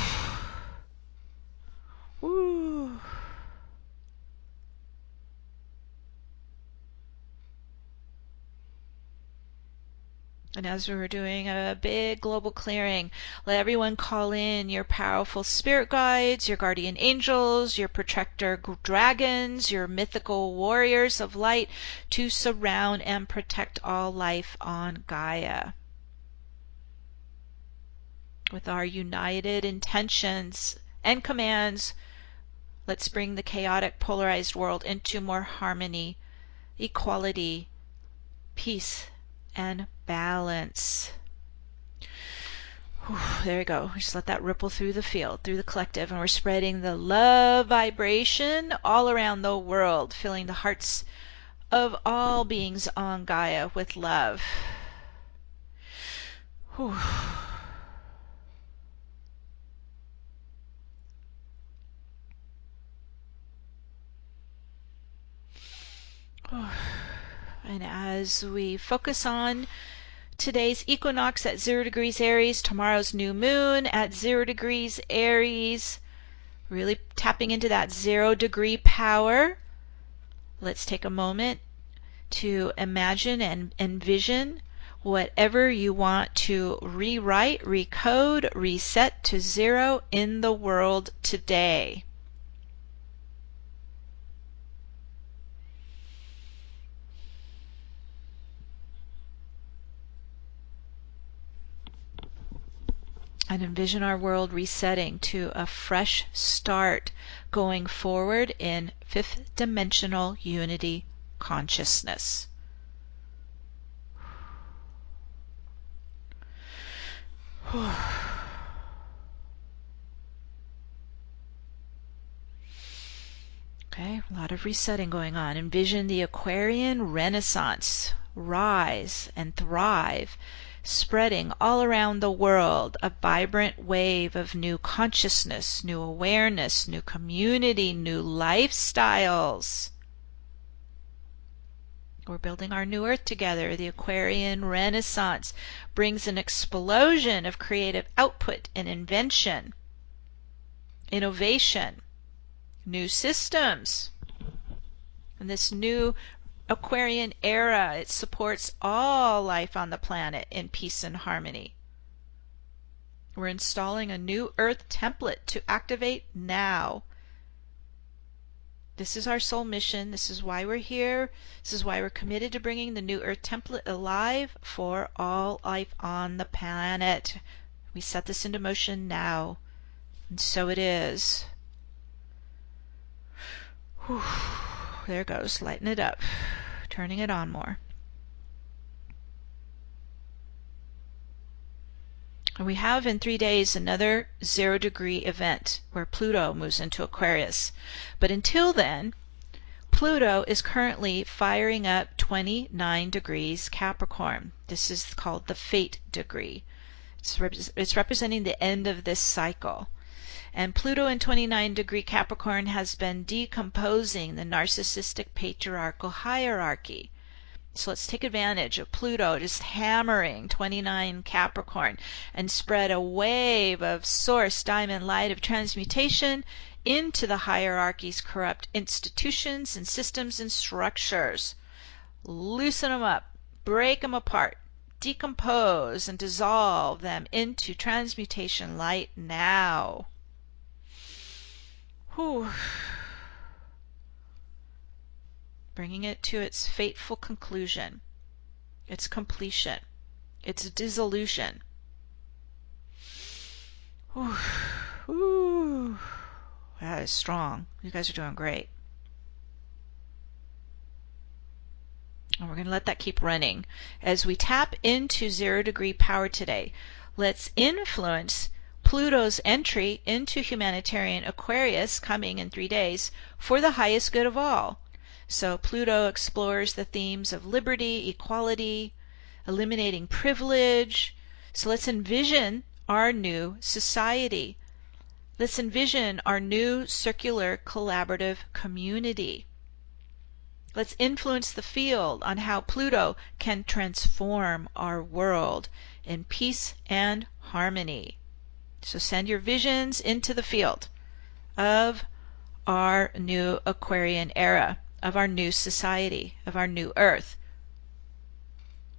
Woo. And as we were doing a big global clearing, let everyone call in your powerful spirit guides, your guardian angels, your protector dragons, your mythical warriors of light to surround and protect all life on Gaia. With our united intentions and commands, let's bring the chaotic, polarized world into more harmony, equality, peace, and balance. There we go. Just let that ripple through the field, through the collective, and we're spreading the love vibration all around the world, filling the hearts of all beings on Gaia with love. Whew. And as we focus on today's equinox at 0 degrees Aries, tomorrow's new moon at 0 degrees Aries, really tapping into that 0 degree power. Let's take a moment to imagine and envision whatever you want to rewrite, recode, reset to 0 in the world today. And envision our world resetting to a fresh start, going forward in fifth dimensional unity consciousness. Okay, a lot of resetting going on. Envision the Aquarian Renaissance rise and thrive, spreading all around the world, a vibrant wave of new consciousness, new awareness, new community, new lifestyles. We're building our new earth together. The Aquarian Renaissance brings an explosion of creative output and invention, innovation, new systems. And this new Aquarian era, it supports all life on the planet in peace and harmony. We're installing a new Earth template to activate now. This is our soul mission. This is why we're here. This is why we're committed to bringing the new Earth template alive for all life on the planet. We set this into motion now. And so it is. Whew. There it goes. Lighten it up. Turning it on more. We have in 3 days another 0 degree event where Pluto moves into Aquarius. But until then, Pluto is currently firing up 29 degrees Capricorn. This is called the fate degree. It's representing the end of this cycle. And Pluto in 29 degree Capricorn has been decomposing the narcissistic patriarchal hierarchy. So let's take advantage of Pluto just hammering 29 Capricorn and spread a wave of source diamond light of transmutation into the hierarchy's corrupt institutions and systems and structures. Loosen them up, break them apart, decompose and dissolve them into transmutation light now. Whew. Bringing it to its fateful conclusion, its completion, its dissolution. Whew. Whew. That is strong. You guys are doing great. And we're going to let that keep running. As we tap into 0-degree power today, let's influence Pluto's entry into humanitarian Aquarius coming in 3 days for the highest good of all. So Pluto explores the themes of liberty, equality, eliminating privilege. So let's envision our new society. Let's envision our new circular collaborative community. Let's influence the field on how Pluto can transform our world in peace and harmony. So send your visions into the field of our new Aquarian era, of our new society, of our new Earth.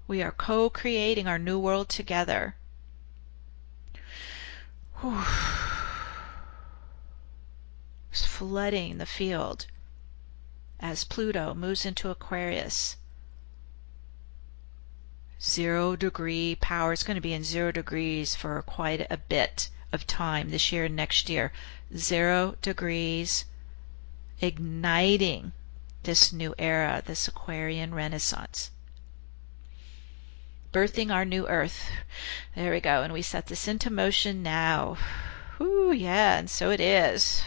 We are co-creating our new world together. It's flooding the field as Pluto moves into Aquarius. 0-degree power. It's going to be in 0 degrees for quite a bit of time this year and next year. 0 degrees, igniting this new era, this Aquarian Renaissance. Birthing our new Earth. There we go. And we set this into motion now. Ooh, yeah, and so it is.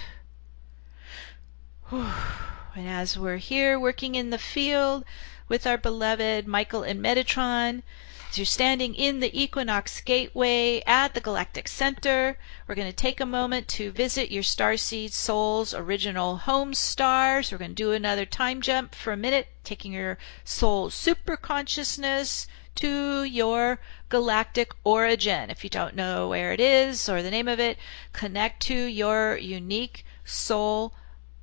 And as we're here working in the field with our beloved Michael and Metatron, as you're standing in the Equinox Gateway at the Galactic Center, we're going to take a moment to visit your starseed soul's original home stars. We're going to do another time jump for a minute, taking your soul super consciousness to your galactic origin. If you don't know where it is or the name of it, connect to your unique soul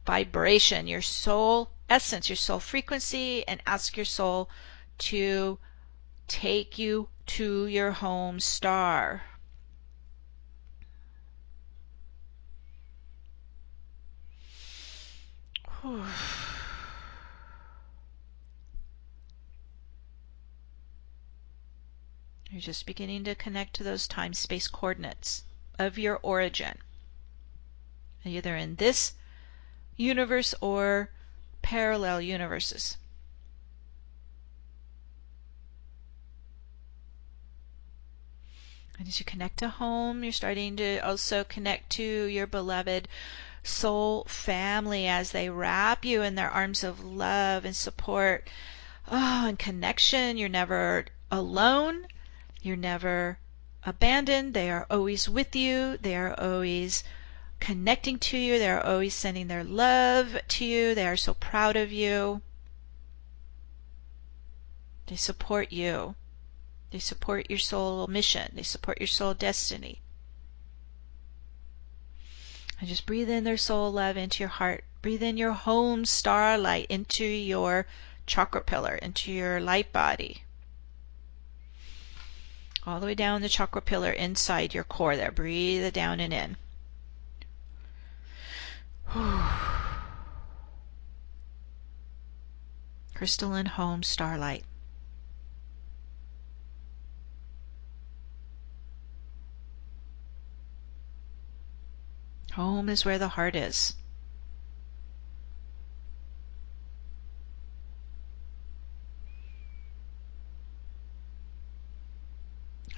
vibration, your soul essence, your soul frequency, and ask your soul to take you to your home star. You're just beginning to connect to those time-space coordinates of your origin, either in this universe or parallel universes. And as you connect to home, you're starting to also connect to your beloved soul family as they wrap you in their arms of love and support. Oh, and connection. You're never alone. You're never abandoned. They are always with you. They are always connecting to you. They are always sending their love to you. They are so proud of you. They support you. They support your soul mission. They support your soul destiny. And just breathe in their soul love into your heart. Breathe in your home starlight into your chakra pillar, into your light body. All the way down the chakra pillar inside your core there. Breathe it down and in. Crystalline home starlight. Home is where the heart is.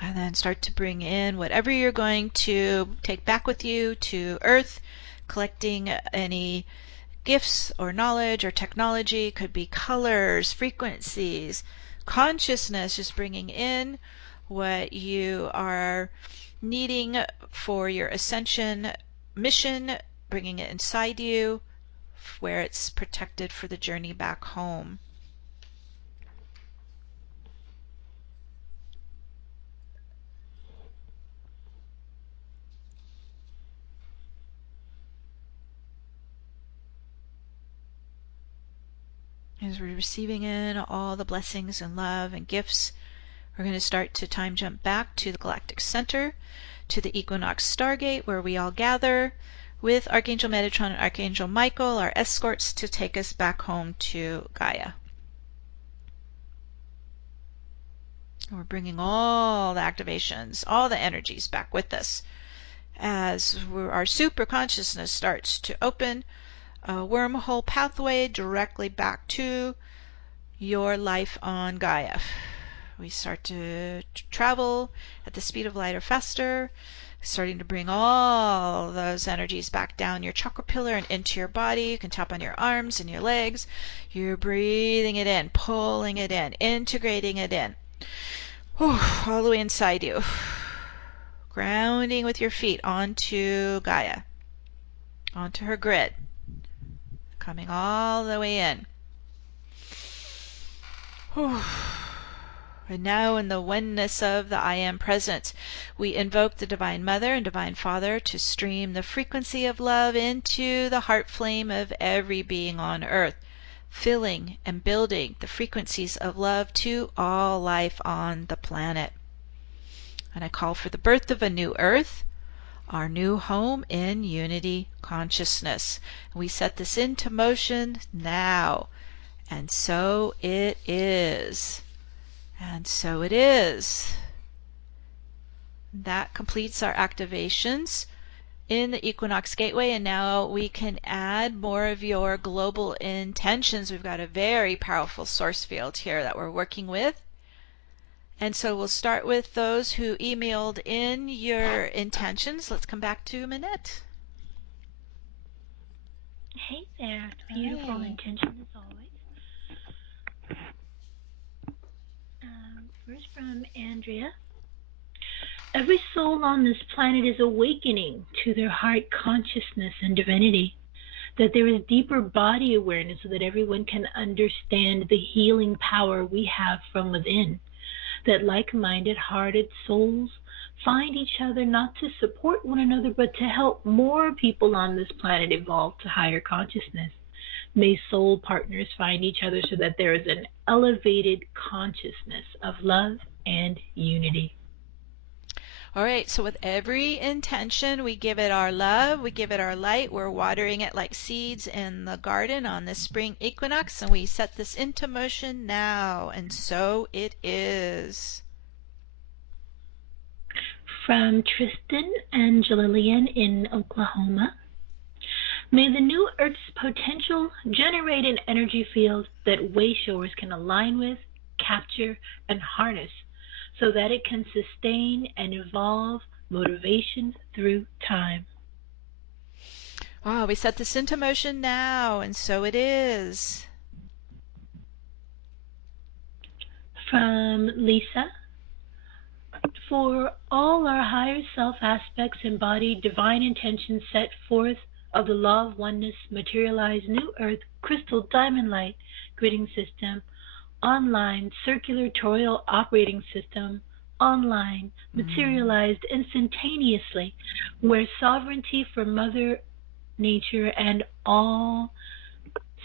And then start to bring in whatever you're going to take back with you to Earth, collecting any gifts or knowledge or technology. Could be colors, frequencies, consciousness, just bringing in what you are needing for your ascension mission, bringing it inside you where it's protected for the journey back home. As we're receiving in all the blessings and love and gifts, we're going to start to time jump back to the Galactic Center, to the Equinox Stargate, where we all gather with Archangel Metatron and Archangel Michael, our escorts, to take us back home to Gaia. We're bringing all the activations, all the energies back with us as our super consciousness starts to open a wormhole pathway directly back to your life on Gaia. We start to travel at the speed of light or faster, starting to bring all those energies back down your chakra pillar and into your body. You can tap on your arms and your legs. You're breathing it in, pulling it in, integrating it in. Whew, all the way inside you. Grounding with your feet onto Gaia, onto her grid. Coming all the way in. Whew. And now in the oneness of the I Am present, we invoke the Divine Mother and Divine Father to stream the frequency of love into the heart flame of every being on earth, filling and building the frequencies of love to all life on the planet. And I call for the birth of a new earth, our new home in unity consciousness. We set this into motion now. And so it is. And so it is. That completes our activations in the Equinox Gateway, and now we can add more of your global intentions. We've got a very powerful source field here that we're working with. And so we'll start with those who emailed in your intentions. Let's come back to Minette. Hey there. Beautiful intention as always. First from Andrea. Every soul on this planet is awakening to their heart consciousness and divinity, that there is deeper body awareness so that everyone can understand the healing power we have from within, that like-minded hearted souls find each other not to support one another but to help more people on this planet evolve to higher consciousness. May soul partners find each other so that there is an elevated consciousness of love and unity. All right, so with every intention, we give it our love, we give it our light. We're watering it like seeds in the garden on the spring equinox, and we set this into motion now, and so it is. From Tristan and Lillian in Oklahoma. May the new Earth's potential generate an energy field that wayshowers can align with, capture, and harness, so that it can sustain and evolve motivation through time. Oh, we set this into motion now, and so it is. From Lisa. For all our higher self aspects embody divine intentions set forth of the law of oneness, materialized new earth, crystal diamond light, gridding system, online circular toroidal operating system, online, materialized instantaneously, where sovereignty for Mother Nature and all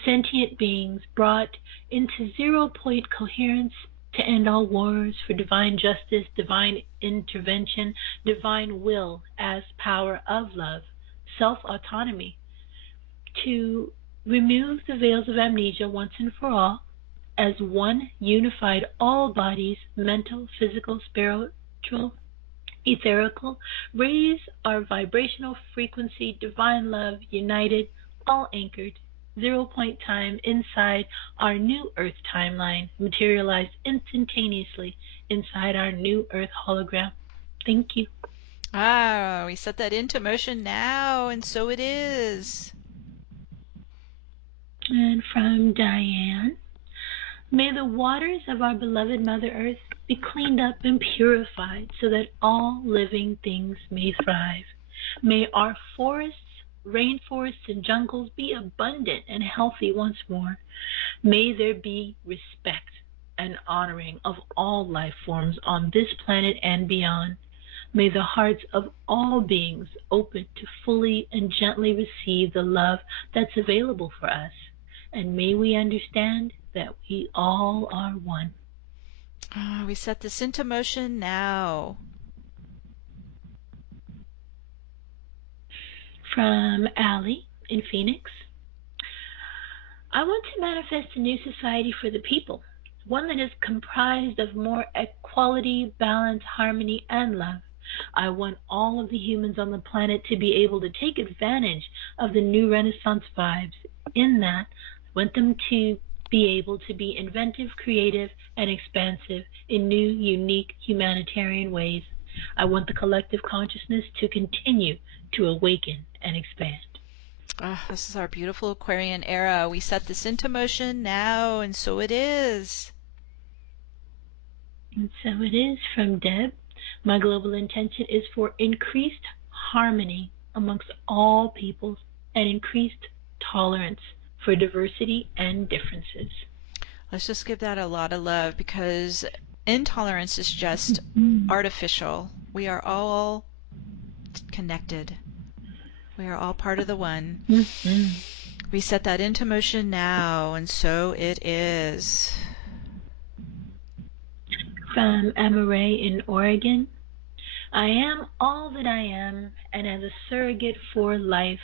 sentient beings brought into 0-point coherence to end all wars, for divine justice, divine intervention, divine will as power of love, self-autonomy, to remove the veils of amnesia once and for all, as one unified all bodies, mental, physical, spiritual, etherical, raise our vibrational frequency, divine love, united, all anchored, 0-point time inside our new Earth timeline, materialized instantaneously inside our new Earth hologram. Thank you. Ah, we set that into motion now, and so it is. And from Diane. May the waters of our beloved Mother Earth be cleaned up and purified so that all living things may thrive. May our forests, rainforests, and jungles be abundant and healthy once more. May there be respect and honoring of all life forms on this planet and beyond. May the hearts of all beings open to fully and gently receive the love that's available for us. And may we understand that we all are one. Oh, we set this into motion now. From Allie in Phoenix. I want to manifest a new society for the people, one that is comprised of more equality, balance, harmony, and love. I want all of the humans on the planet to be able to take advantage of the new Renaissance vibes. In that, I want them to be able to be inventive, creative, and expansive in new, unique, humanitarian ways. I want the collective consciousness to continue to awaken and expand. Oh, this is our beautiful Aquarian era. We set this into motion now, and so it is. And so it is from Deb. My global intention is for increased harmony amongst all peoples and increased tolerance for diversity and differences. Let's just give that a lot of love, because intolerance is just artificial. We are all connected. We are all part of the one. We set that into motion now, and so it is. From Amaray in Oregon. I am all that I am, and as a surrogate for life,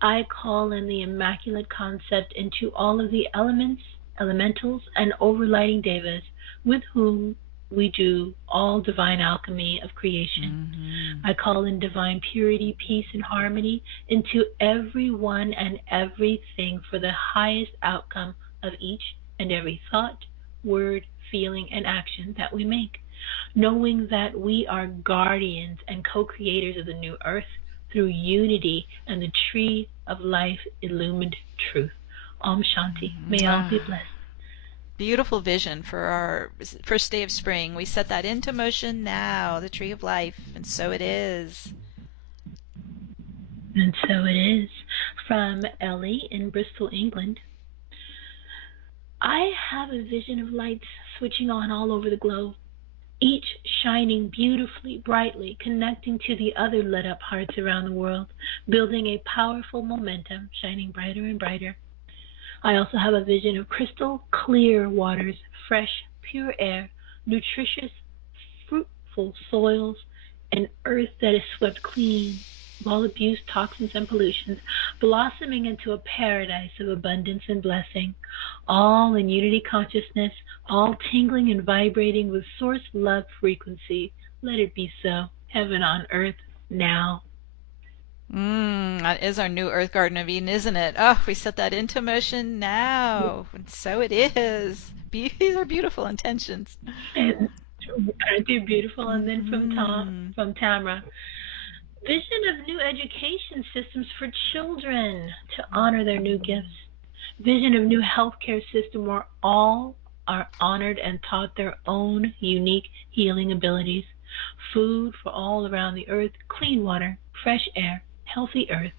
I call in the immaculate concept into all of the elements, elementals, and overlighting devas with whom we do all divine alchemy of creation. I call in divine purity, peace, and harmony into everyone and everything for the highest outcome of each and every thought, word, feeling, and action that we make, knowing that we are guardians and co-creators of the new earth through unity and the tree of life illumined truth. Om Shanti. May all be blessed. Beautiful vision for our first day of spring. We set that into motion now, the tree of life, and so it is. And so it is. From Ellie in Bristol, England. I have a vision of lights switching on all over the globe, each shining beautifully, brightly, connecting to the other lit up hearts around the world, building a powerful momentum, shining brighter and brighter. I also have a vision of crystal clear waters, fresh, pure air, nutritious, fruitful soils, and earth that is swept clean of all abuse, toxins, and pollutions, blossoming into a paradise of abundance and blessing, all in unity consciousness, all tingling and vibrating with source love frequency. Let it be so. Heaven on earth now. That is our new Earth Garden of Eden, isn't it? Oh, we set that into motion now, and so it is. These are beautiful intentions. And aren't they beautiful? And then from Tamara, vision of new education systems for children to honor their new gifts. Vision of new healthcare system where all are honored and taught their own unique healing abilities. Food for all around the earth, clean water, fresh air, healthy earth,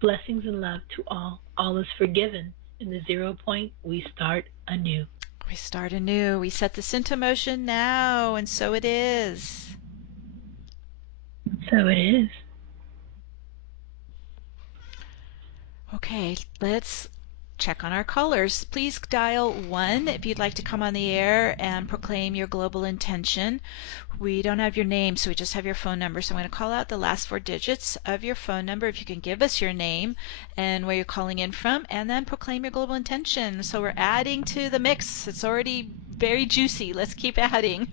blessings and love to all. All is forgiven. In the 0 point, we start anew. We start anew. We set this into motion now, and so it is. So it is. Okay, let's check on our callers. Please dial 1 if you'd like to come on the air and proclaim your global intention. We don't have your name, so we just have your phone number. So I'm going to call out the last 4 digits of your phone number. If you can give us your name and where you're calling in from, and then proclaim your global intention. So we're adding to the mix. It's already very juicy. Let's keep adding.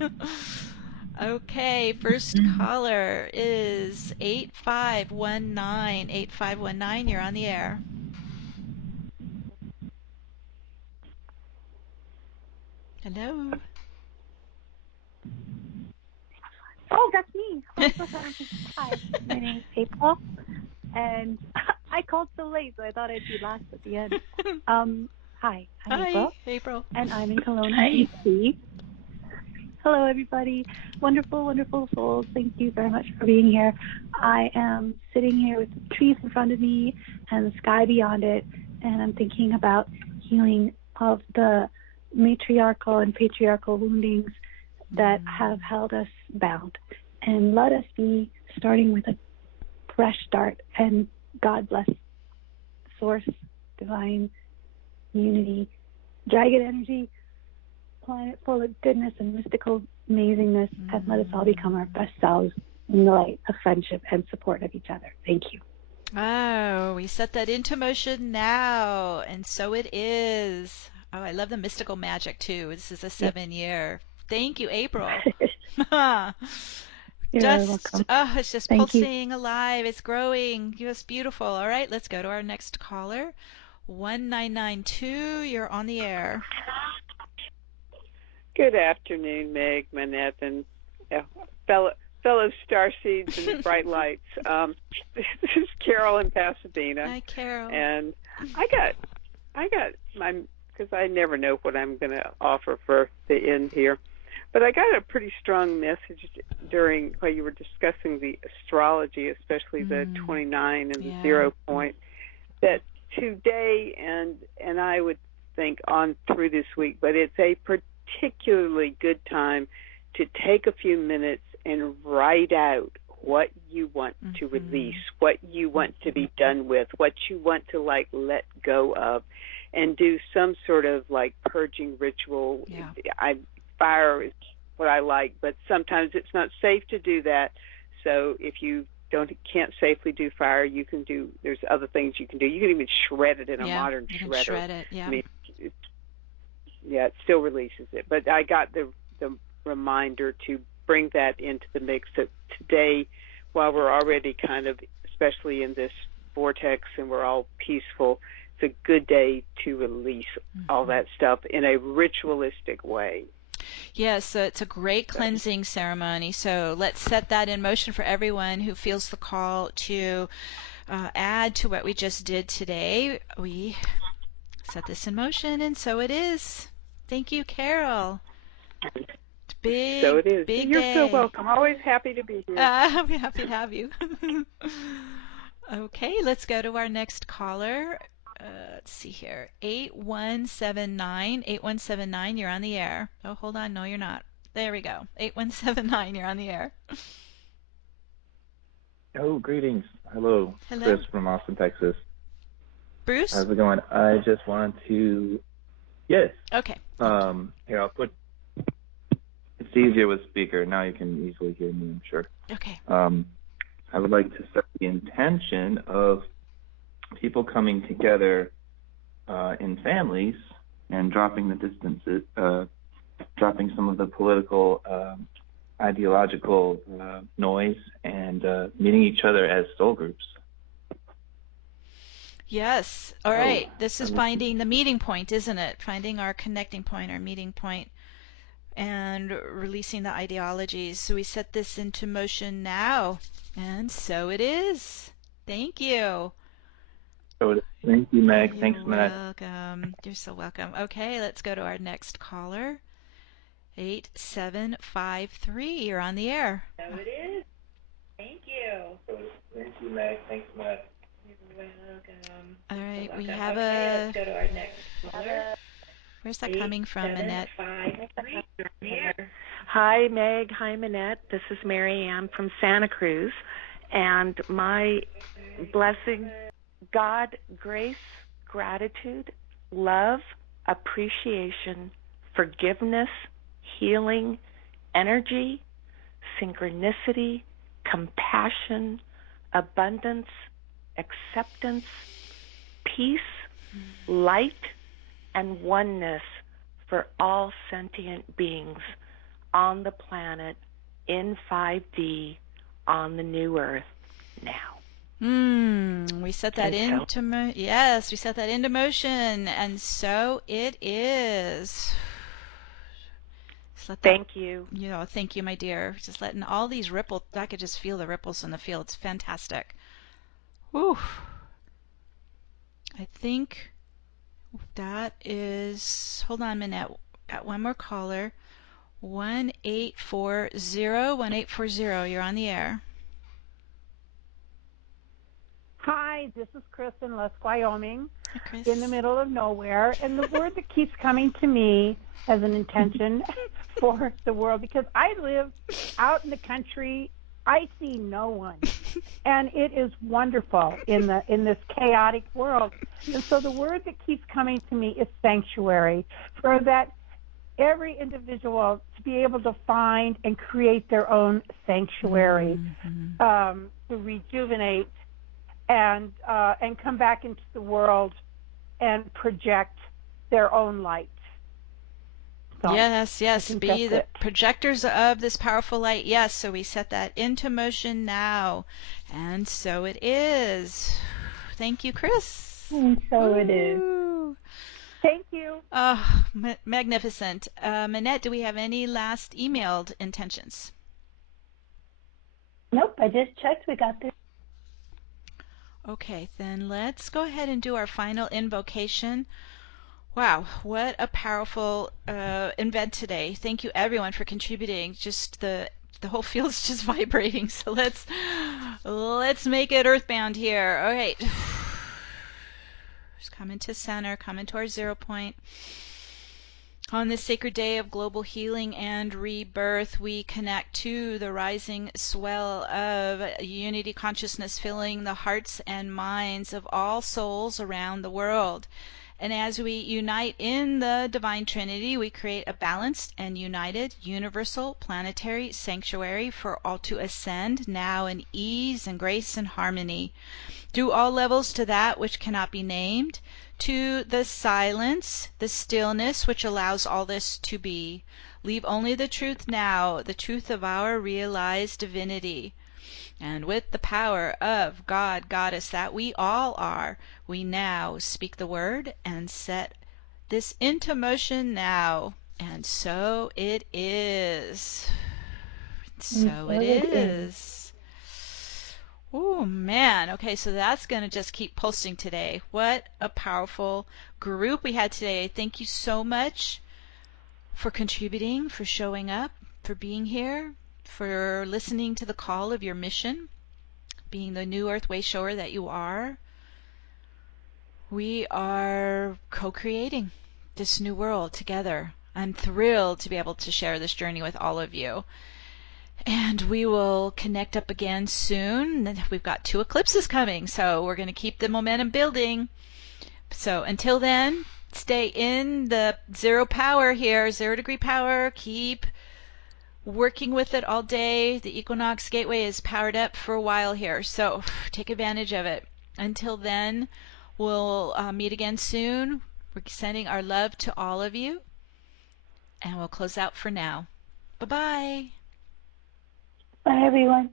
Okay, first caller is 8519. 8519, you're on the air. Hello. Oh, that's me. Hi, my name's April, and I called so late, so I thought I'd be last at the end. Hi, I'm April, and I'm in Kelowna, BC. Hello, everybody. Wonderful, wonderful souls. Thank you very much for being here. I am sitting here with the trees in front of me and the sky beyond it, and I'm thinking about healing of the matriarchal and patriarchal woundings that have held us bound. And let us be starting with a fresh start. And God bless Source, Divine, Unity, Dragon Energy, planet full of goodness and mystical amazingness, and let us all become our best selves in the light of friendship and support of each other. Thank you. Oh, we set that into motion now, and so it is. Oh, I love the mystical magic too. This is a 7-year. Thank you, April. You're very welcome. Oh, it's just pulsing alive. It's growing. Just beautiful. All right, let's go to our next caller. 1992, you're on the air. Good afternoon, Meg, Manette, and fellow starseeds and bright lights. This is Carol in Pasadena. Hi, Carol. And I got my, because I never know what I'm going to offer for the end here, but I got a pretty strong message during while you were discussing the astrology, especially the 29 and the 0 point, that today and I would think on through this week, but it's a particularly good time to take a few minutes and write out what you want to release, what you want to be done with, what you want to let go of, and do some sort of purging ritual. Fire is what I like, but sometimes it's not safe to do that. So if you can't safely do fire, there's other things you can do. You can even shred it in a modern shredder. Shred it, I mean, it still releases it. But I got the reminder to bring that into the mix that today, while we're already kind of, especially in this vortex and we're all peaceful, it's a good day to release all that stuff in a ritualistic way. Yes, so it's a great cleansing ceremony. So let's set that in motion for everyone who feels the call to add to what we just did today. We set this in motion, and so it is. Thank you, Carol. Big, so it is. Big You're day. so welcome. Always happy to be here. I'm happy to have you. Okay, let's go to our next caller. Let's see here. 8179. 8179, you're on the air. Oh, hold on. No, you're not. There we go. 8179, you're on the air. Oh, greetings. Hello. Hello. Chris from Austin, Texas. Bruce? How's it going? I just wanted to... Yes. Okay. Here, I'll put... It's easier with speaker. Now you can easily hear me, I'm sure. Okay. I would like to set the intention of people coming together in families and dropping the distances, dropping some of the political, ideological noise, and meeting each other as soul groups. Yes. All right. This is finding the meeting point, isn't it? Finding our connecting point, our meeting point, and releasing the ideologies. So we set this into motion now, and so it is. Thank you. Thank you, Meg. Thanks, You're Matt. welcome. You're so welcome. Okay, let's go to our next caller. 8753. You're on the air. So it is. Thank you. Thank you, Meg. Thanks, Matt. You're welcome. All right, we Okay, have let's go to our next caller. Where's that coming from, Annette? 8753. Hi, Meg. Hi, Manette. This is Mary Ann from Santa Cruz. And my blessing, God, grace, gratitude, love, appreciation, forgiveness, healing, energy, synchronicity, compassion, abundance, acceptance, peace, light, and oneness for all sentient beings on the planet in 5D on the new Earth now. We set that into yes, we set that into motion, and so it is. Thank you. Thank you, my dear. Just letting all these ripples. I could just feel the ripples in the field. It's fantastic. Whew. I think that is. Hold on a minute. Got one more caller. 1840. 1840. You're on the air. Hi, this is Chris in Lusk, Wyoming, Hi, Chris. in the middle of nowhere. And the word that keeps coming to me as an intention for the world, because I live out in the country, I see no one. And it is wonderful in this chaotic world. And so the word that keeps coming to me is sanctuary, for that every individual to be able to find and create their own sanctuary, to rejuvenate and come back into the world and project their own light. So yes, be the projectors of this powerful light. Yes, so we set that into motion now. And so it is. Thank you, Chris. And so it is. Woo. Thank you. Oh, magnificent. Manette, do we have any last emailed intentions? Nope, I just checked. We got this. Okay, then let's go ahead and do our final invocation. Wow, what a powerful event today. Thank you everyone for contributing. Just the whole field's just vibrating. So let's make it earthbound here. All right. Just come into center, come into our 0 point. On this sacred day of global healing and rebirth, we connect to the rising swell of unity consciousness filling the hearts and minds of all souls around the world. And as we unite in the Divine Trinity, we create a balanced and united universal planetary sanctuary for all to ascend now in ease and grace and harmony. Through all levels to that which cannot be named, to the silence, the stillness which allows all this to be. Leave only the truth now, the truth of our realized divinity. And with the power of God, Goddess that we all are, we now speak the word and set this into motion now. And so it is. So it is. Oh man, okay, so that's going to just keep pulsing today. What a powerful group we had today. Thank you so much for contributing, for showing up, for being here, for listening to the call of your mission, being the new Earth Way shower that you are. We are co-creating this new world together. I'm thrilled to be able to share this journey with all of you. And we will connect up again soon. We've got 2 eclipses coming, so we're going to keep the momentum building. So until then, stay in the 0 power here, 0 degree power. Keep working with it all day. The Equinox Gateway is powered up for a while here, so take advantage of it. Until then, we'll meet again soon. We're sending our love to all of you, and we'll close out for now. Bye-bye. Bye, everyone.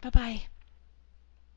Bye-bye.